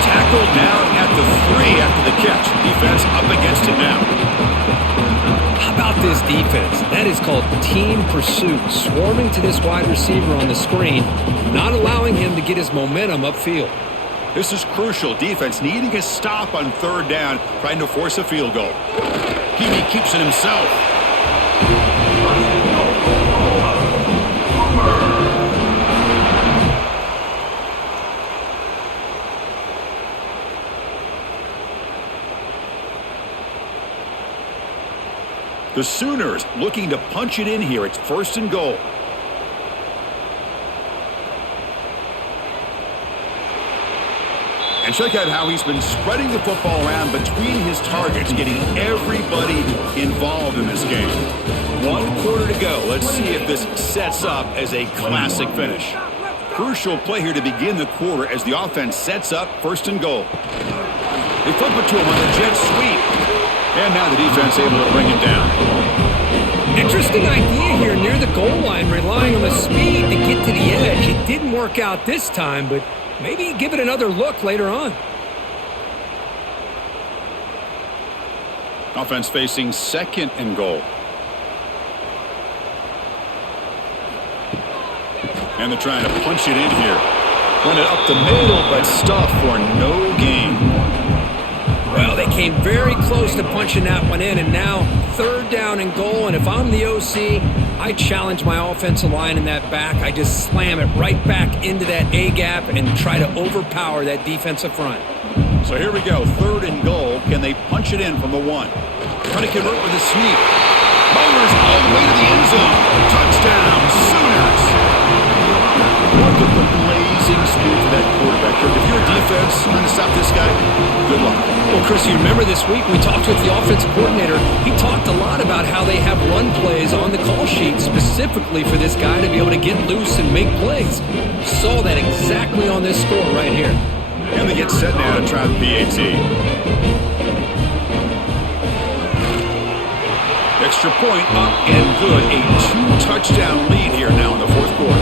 Tackled down at the 3 after the catch. Defense up against it now. How about this defense? That is called team pursuit. Swarming to this wide receiver on the screen, not allowing him to get his momentum upfield. This is crucial. Defense needing a stop on third down, trying to force a field goal. He keeps it himself. The Sooners looking to punch it in here. It's 1st and goal. And check out how he's been spreading the football around between his targets, getting everybody involved in this game. 1 quarter to go. Let's see if this sets up as a classic finish. Crucial play here to begin the quarter as the offense sets up 1st and goal. They flip it to him on the jet sweep. And now the defense able to bring it down. Interesting idea here near the goal line, relying on the speed to get to the edge. It didn't work out this time, but maybe give it another look later on. Offense facing 2nd and goal. And they're trying to punch it in here. Run it up the middle, but stuff for no gain. Well, they came very close to punching that one in, and now 3rd down and goal. And if I'm the OC, I challenge my offensive line in that back. I just slam it right back into that A gap and try to overpower that defensive front. So here we go, 3rd and goal. Can they punch it in from the 1? Trying to convert with a sweep. Mowers all the way to the end zone. Touchdown, Sooners. Look at the blazing speed of that quarterback. If you're a defense trying to stop this guy, good luck. Well, Chris, you remember this week we talked with the offensive coordinator. He talked a lot about how they have run plays on the call sheet specifically for this guy to be able to get loose and make plays. Saw that exactly on this score right here. And they get set now to try the PAT. Extra point up and good. A 2-touchdown lead here now in the 4th quarter.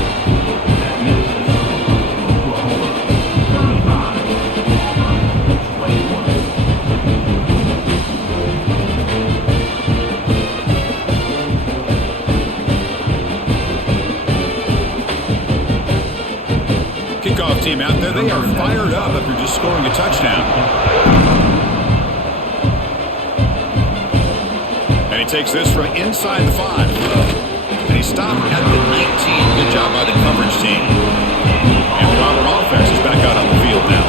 Kickoff team out there, they are fired up after just scoring a touchdown. And he takes this from inside the 5. And he stopped at the 19. Good job by the coverage team. And the Auburn offense is back out on the field now.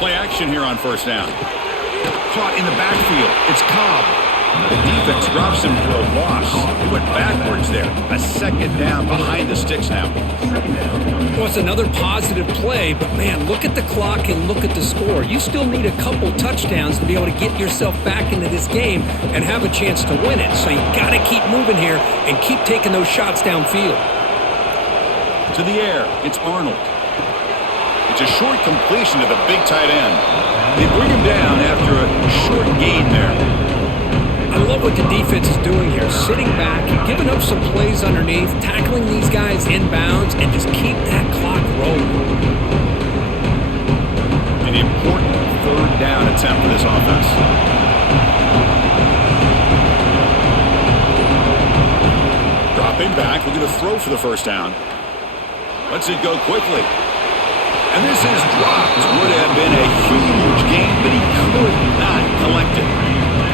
Play action here on 1st down. Caught in the backfield. It's Cobb. The defense drops him for a loss. He went backwards there. A 2nd down behind the sticks now. Well, it's another positive play, but man, look at the clock and look at the score. You still need a couple touchdowns to be able to get yourself back into this game and have a chance to win it. So you got to keep moving here and keep taking those shots downfield. To the air, it's Arnold. It's a short completion to the big tight end. They bring him down after a short gain there. I love what the defense is doing here, sitting back, giving up some plays underneath, tackling these guys inbounds, and just keep that clock rolling. An important 3rd down attempt for this offense. Dropping back, we're going to throw for the 1st down. Lets it go quickly. And this is dropped. Would have been a huge gain, but he could not collect it.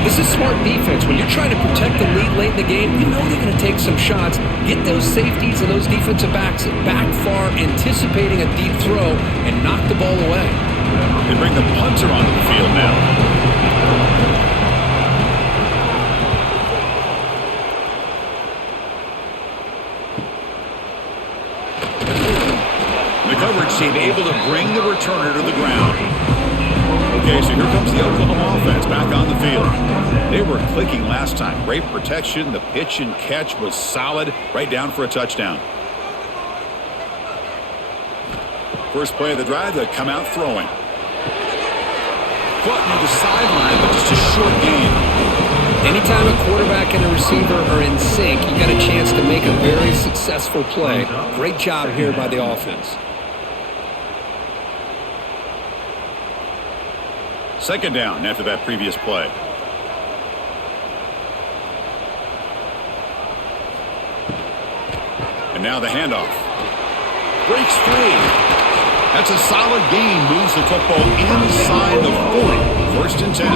This is smart defense. When you're trying to protect the lead late in the game, you know they're going to take some shots, get those safeties and those defensive backs back far, anticipating a deep throw, and knock the ball away. They bring the punter onto the field now. The coverage team able to bring the returner to the ground. Okay, so here comes the Oklahoma offense back on the field. They were clicking last time. Great protection. The pitch and catch was solid. Right down for a touchdown. First play of the drive, they come out throwing. Caught near the sideline, but just a short gain. Anytime a quarterback and a receiver are in sync, you got a chance to make a very successful play. Great job here by the offense. 2nd down after that previous play. And now the handoff. Breaks free. That's a solid gain. Moves the football inside the 40. 1st and 10.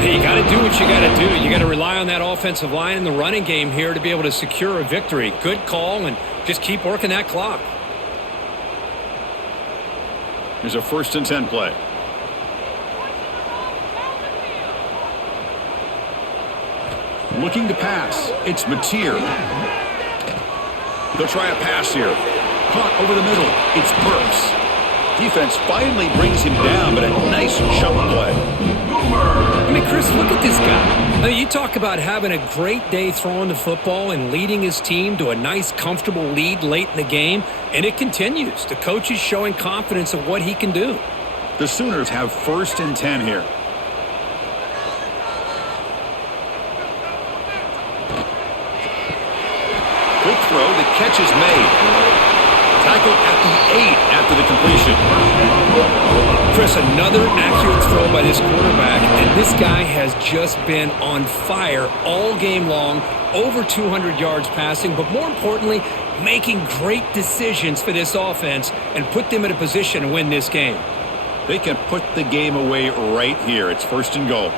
Hey, you got to do what you got to do. You got to rely on that offensive line in the running game here to be able to secure a victory. Good call, and just keep working that clock. Here's a 1st and 10 play. Looking to pass. It's Mateer. They'll try a pass here. Caught over the middle. It's Burks. Defense finally brings him down, but a nice chunk play. I mean, Chris, look at this guy. I mean, you talk about having a great day throwing the football and leading his team to a nice, comfortable lead late in the game, and it continues. The coach is showing confidence of what he can do. The Sooners have 1st and 10 here. Quick throw, the catch is made. Tackle at the 8 after the completion. Chris, another accurate throw by this quarterback, and this guy has just been on fire all game long, over 200 yards passing, but more importantly, making great decisions for this offense and put them in a position to win this game. They can put the game away right here. It's 1st and goal.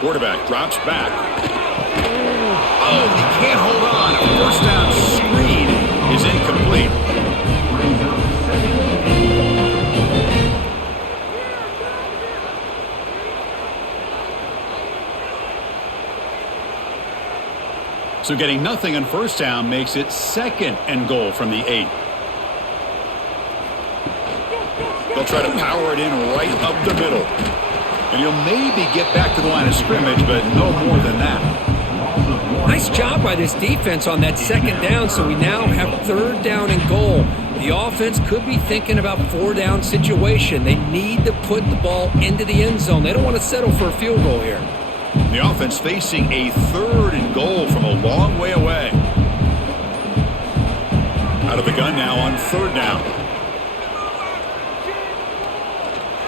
Quarterback drops back. Oh, he can't hold on. A 1st down screen is incomplete. So getting nothing on 1st down makes it 2nd and goal from the 8. They'll try to power it in right up the middle. And he'll maybe get back to the line of scrimmage, but no more than that. Nice job by this defense on that 2nd down, so we now have 3rd down and goal. The offense could be thinking about 4-down situation. They need to put the ball into the end zone. They don't want to settle for a field goal here. The offense facing a 3rd and goal from a long way away. Out of the gun now on 3rd down.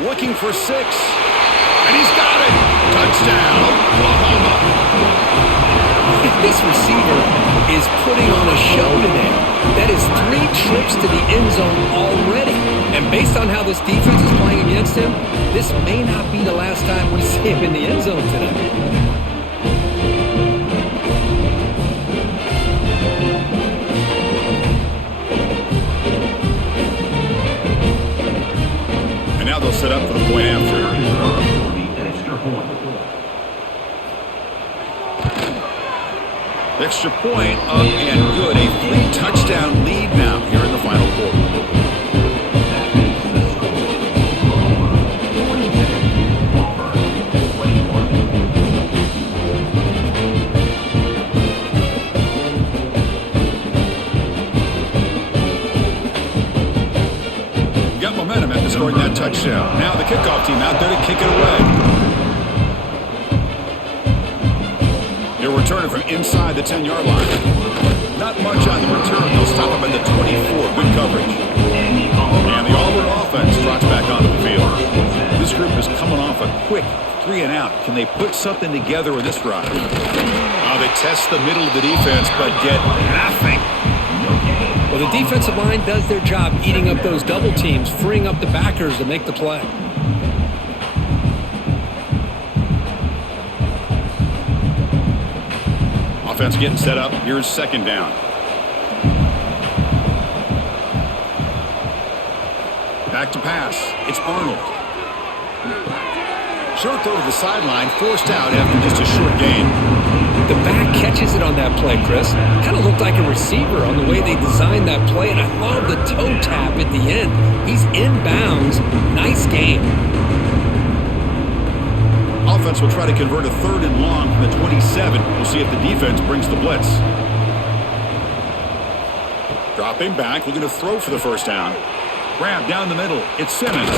Looking for 6. And he's got it! Touchdown, Oklahoma! This receiver is putting on a show today. That is 3 trips to the end zone already. And based on how this defense is playing against him, this may not be the last time we see him in the end zone today. And now they'll set up for the point after. Extra point up and good. A 3-touchdown lead now here in the final quarter. Got momentum after scoring that touchdown. Now the kickoff team out there to kick it away. He'll return it from inside the 10-yard line. Not much on the return. They'll stop him at the 24. Good coverage. And the Auburn offense trots back onto the field. This group is coming off a quick 3-and-out. Can they put something together with this drive? They test the middle of the defense, but get nothing. Well, the defensive line does their job eating up those double teams, freeing up the backers to make the play. Offense getting set up. Here's 2nd down. Back to pass. It's Arnold. Short throw to the sideline, forced out after just a short gain. The back catches it on that play, Chris. Kind of looked like a receiver on the way they designed that play, and I love the toe tap at the end. He's inbounds. Nice game. Offense will try to convert a 3rd and long from the 27. We'll see if the defense brings the blitz. Dropping back, looking to throw for the 1st down. Grab down the middle. It's Simmons.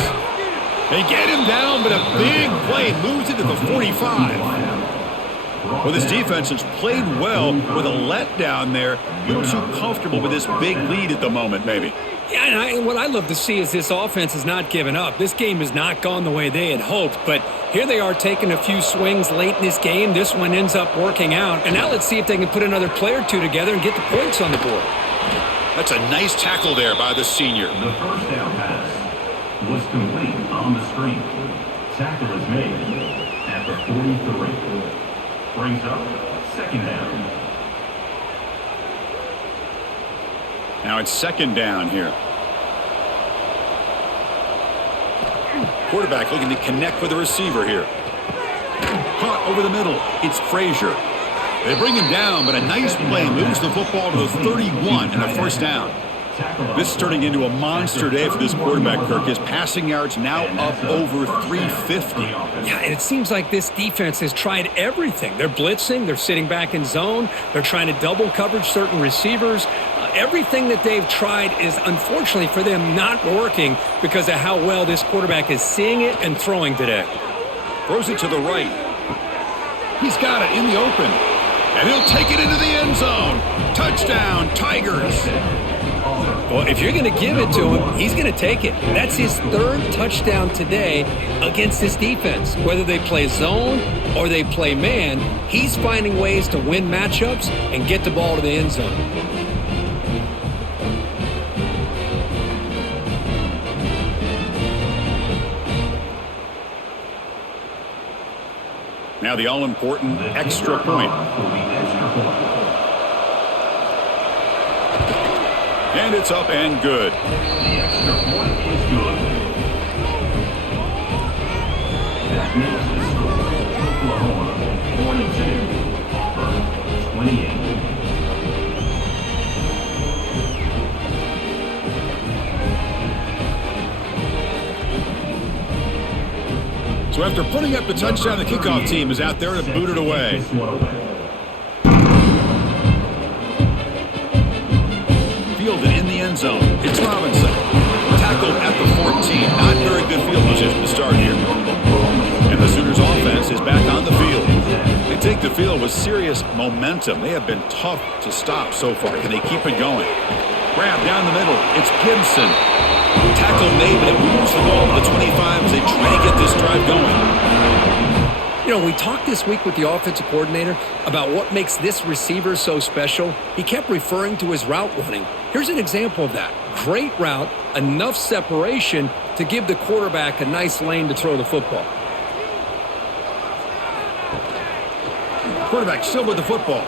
They get him down, but a big play moves it to the 45. Well, this defense has played well with a letdown there. A little too comfortable with this big lead at the moment, maybe. Yeah, and what I love to see is this offense has not given up. This game has not gone the way they had hoped, but here they are taking a few swings late in this game. This one ends up working out, and now let's see if they can put another play or two together and get the points on the board. That's a nice tackle there by the senior. The 1st down pass was complete on the screen. Tackle is made at the 43. Brings up 2nd down. Now it's 2nd down here. Quarterback looking to connect with the receiver here. Caught over the middle. It's Frazier. They bring him down, but a nice play moves the football to the 31 and a first down. This is turning into a monster day for this quarterback, Kirk. His passing yards now up over 350. Yeah, and it seems like this defense has tried everything. They're blitzing. They're sitting back in zone. They're trying to double coverage certain receivers. Everything that they've tried is, unfortunately for them, not working because of how well this quarterback is seeing it and throwing today. Throws it to the right. He's got it in the open. And he'll take it into the end zone. Touchdown, Tigers. Well, if you're going to give it to him, he's going to take it. That's his third touchdown today against this defense. Whether they play zone or they play man, he's finding ways to win matchups and get the ball to the end zone. Now the all-important extra point. And it's up and good. The extra point is good. That makes the score Oklahoma 42, Auburn 28. So after putting up the touchdown, the kickoff team is out there to boot it away. Fielded in the end zone. It's Robinson. Tackled at the 14. Not very good field position to start here. And the Sooners offense is back on the field. They take the field with serious momentum. They have been tough to stop so far. Can they keep it going? Grab down the middle. It's Gibson. Tackle made, but it moves the ball to the 25 as they try to get this drive going. You know, we talked this week with the offensive coordinator about what makes this receiver so special. He kept referring to his route running. Here's an example of that. Great route, enough separation to give the quarterback a nice lane to throw the football. Quarterback still with the football.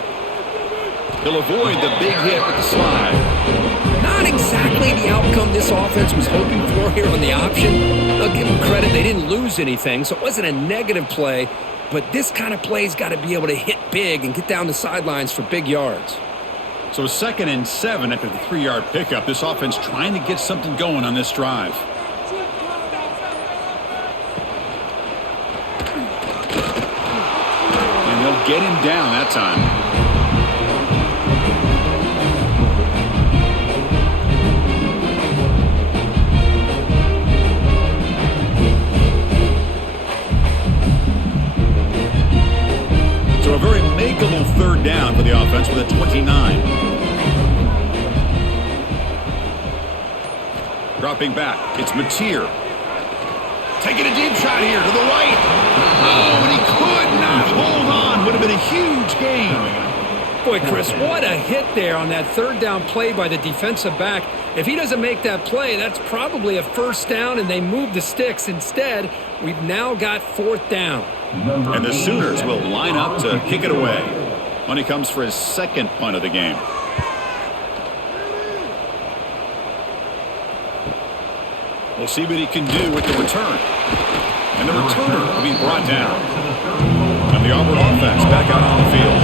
He'll avoid the big hit with the slide. Not exactly the outcome this offense was hoping for here on the option. I'll give them credit. They didn't lose anything, so it wasn't a negative play. But this kind of play's got to be able to hit big and get down the sidelines for big yards. So 2nd and 7 after the 3-yard pickup. This offense trying to get something going on this drive. And they'll get him down that time. So a very makeable 3rd down for the offense with a 29. Dropping back, it's Mateer. Taking a deep shot here to the right. Oh, and he could not hold on. Would have been a huge gain. Boy, Chris, what a hit there on that 3rd down play by the defensive back. If he doesn't make that play, that's probably a 1st down, and they move the sticks. Instead, we've now got 4th down. And the Sooners will line up to kick it away. Money comes for his 2nd punt of the game. We'll see what he can do with the return. And the returner will be brought down. And the Auburn offense back out on the field.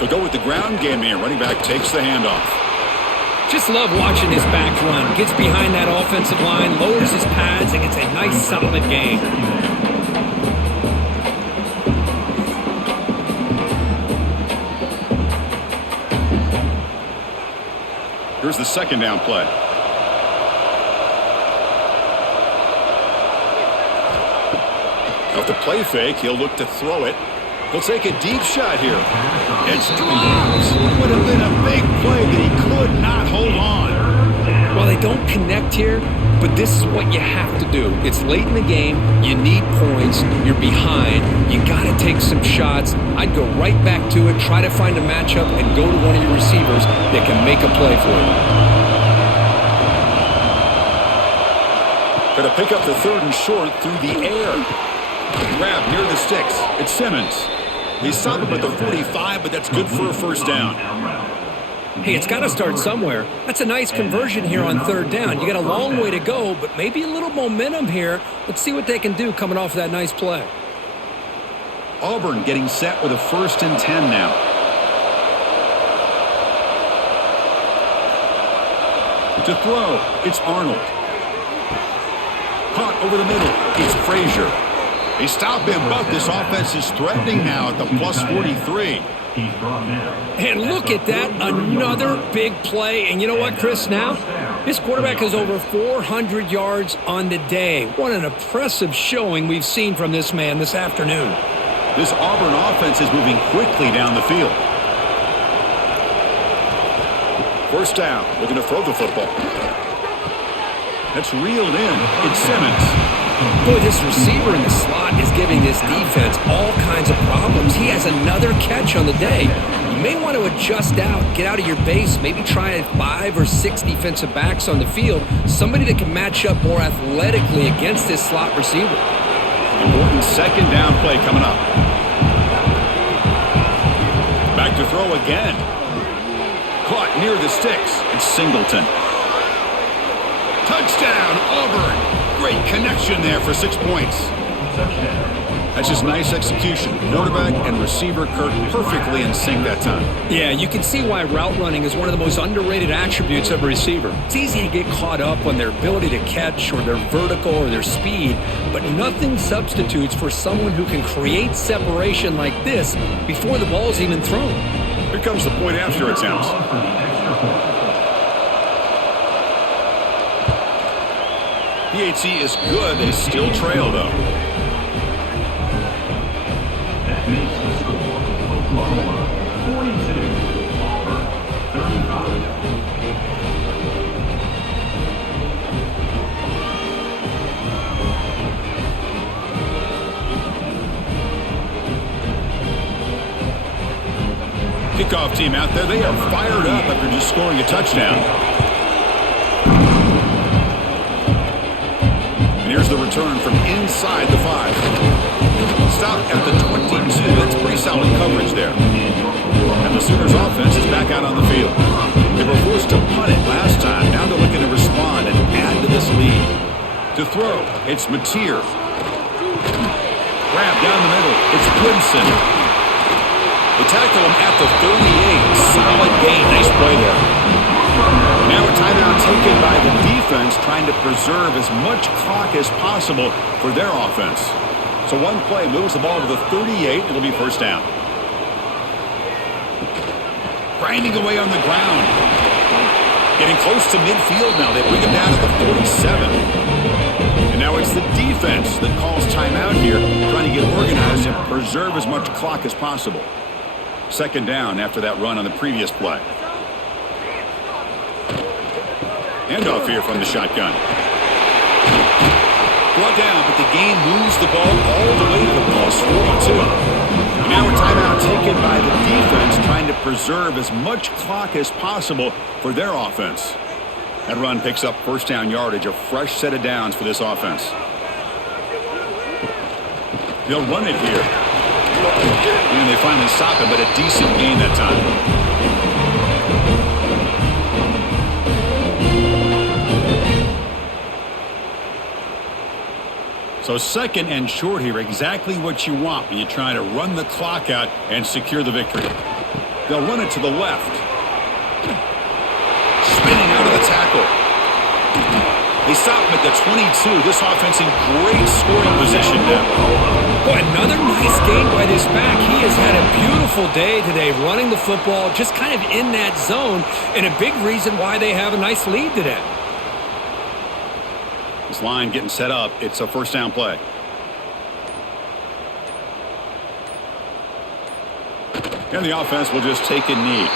They'll go with the ground game here. Running back takes the handoff. Just love watching his back run. Gets behind that offensive line, lowers his pads, and gets a nice solid gain. Here's the 2nd down play. Off the play fake, he'll look to throw it. He'll take a deep shot here. It's dropped. Would have been a big play, but he could not hold on. Well, they don't connect here, but this is what you have to do. It's late in the game. You need points. You're behind. You got to take some shots. I'd go right back to it, try to find a matchup, and go to one of your receivers that can make a play for you. Going to pick up the 3rd and short through the air. Grab near the sticks. It's Simmons. They stop him at the 45, but that's good for a 1st down. Hey, it's got to start somewhere. That's a nice conversion here on third down. You got a long way to go, but maybe a little momentum here. Let's see what they can do coming off of that nice play. Auburn getting set with a 1st and 10 now. To throw, it's Arnold. Caught over the middle, it's Frazier. They stop him, but this offense is threatening now at the plus 43. And look at that, another big play. And you know what, Chris, now? This quarterback has over 400 yards on the day. What an impressive showing we've seen from this man this afternoon. This Auburn offense is moving quickly down the field. 1st down, looking to throw the football. That's reeled in. It's Simmons. Boy, this receiver in the slot is giving this defense all kinds of problems. He has another catch on the day. You may want to adjust out, get out of your base, maybe try 5 or 6 defensive backs on the field, somebody that can match up more athletically against this slot receiver. Important 2nd down play coming up. Back to throw again. Caught near the sticks. It's Singleton. Touchdown, Auburn. Great connection there for 6 points. That's just nice execution. Quarterback and receiver Kirk perfectly in sync that time. Yeah, you can see why route running is one of the most underrated attributes of a receiver. It's easy to get caught up on their ability to catch or their vertical or their speed, but nothing substitutes for someone who can create separation like this before the ball is even thrown. Here comes the point after attempt. PAT is good. They still trail, though. That makes the score Oklahoma 42, Auburn 35. Kickoff team out there. They are fired up after just scoring a touchdown. And here's the return from inside the 5. Stop at the 22. That's pretty solid coverage there. And the Sooners offense is back out on the field. They were forced to punt it last time. Now they're looking to respond and add to this lead. To throw, it's Mateer. Grab down the middle. It's Goodson. They tackle him at the 38. Solid gain. Nice play there. Now a timeout taken by the defense, trying to preserve as much clock as possible for their offense. So one play moves the ball to the 38. It'll be 1st down. Grinding away on the ground. Getting close to midfield now. They bring him down to the 47. And now it's the defense that calls timeout here, trying to get organized and preserve as much clock as possible. 2nd down after that run on the previous play. Handoff here from the shotgun. Brought down, but the game moves the ball all the way to the plus 42. And now a timeout taken by the defense, trying to preserve as much clock as possible for their offense. That run picks up 1st down yardage, a fresh set of downs for this offense. They'll run it here. And they finally stop it, but a decent gain that time. So 2nd and short here, exactly what you want when you try to run the clock out and secure the victory. They'll run it to the left. Spinning out of the tackle. They stop him at the 22. This offense in great scoring position now. Boy, another nice game by this back. He has had a beautiful day today running the football, just kind of in that zone, and a big reason why they have a nice lead today. This line getting set up. It's a 1st down play. And the offense will just take a knee.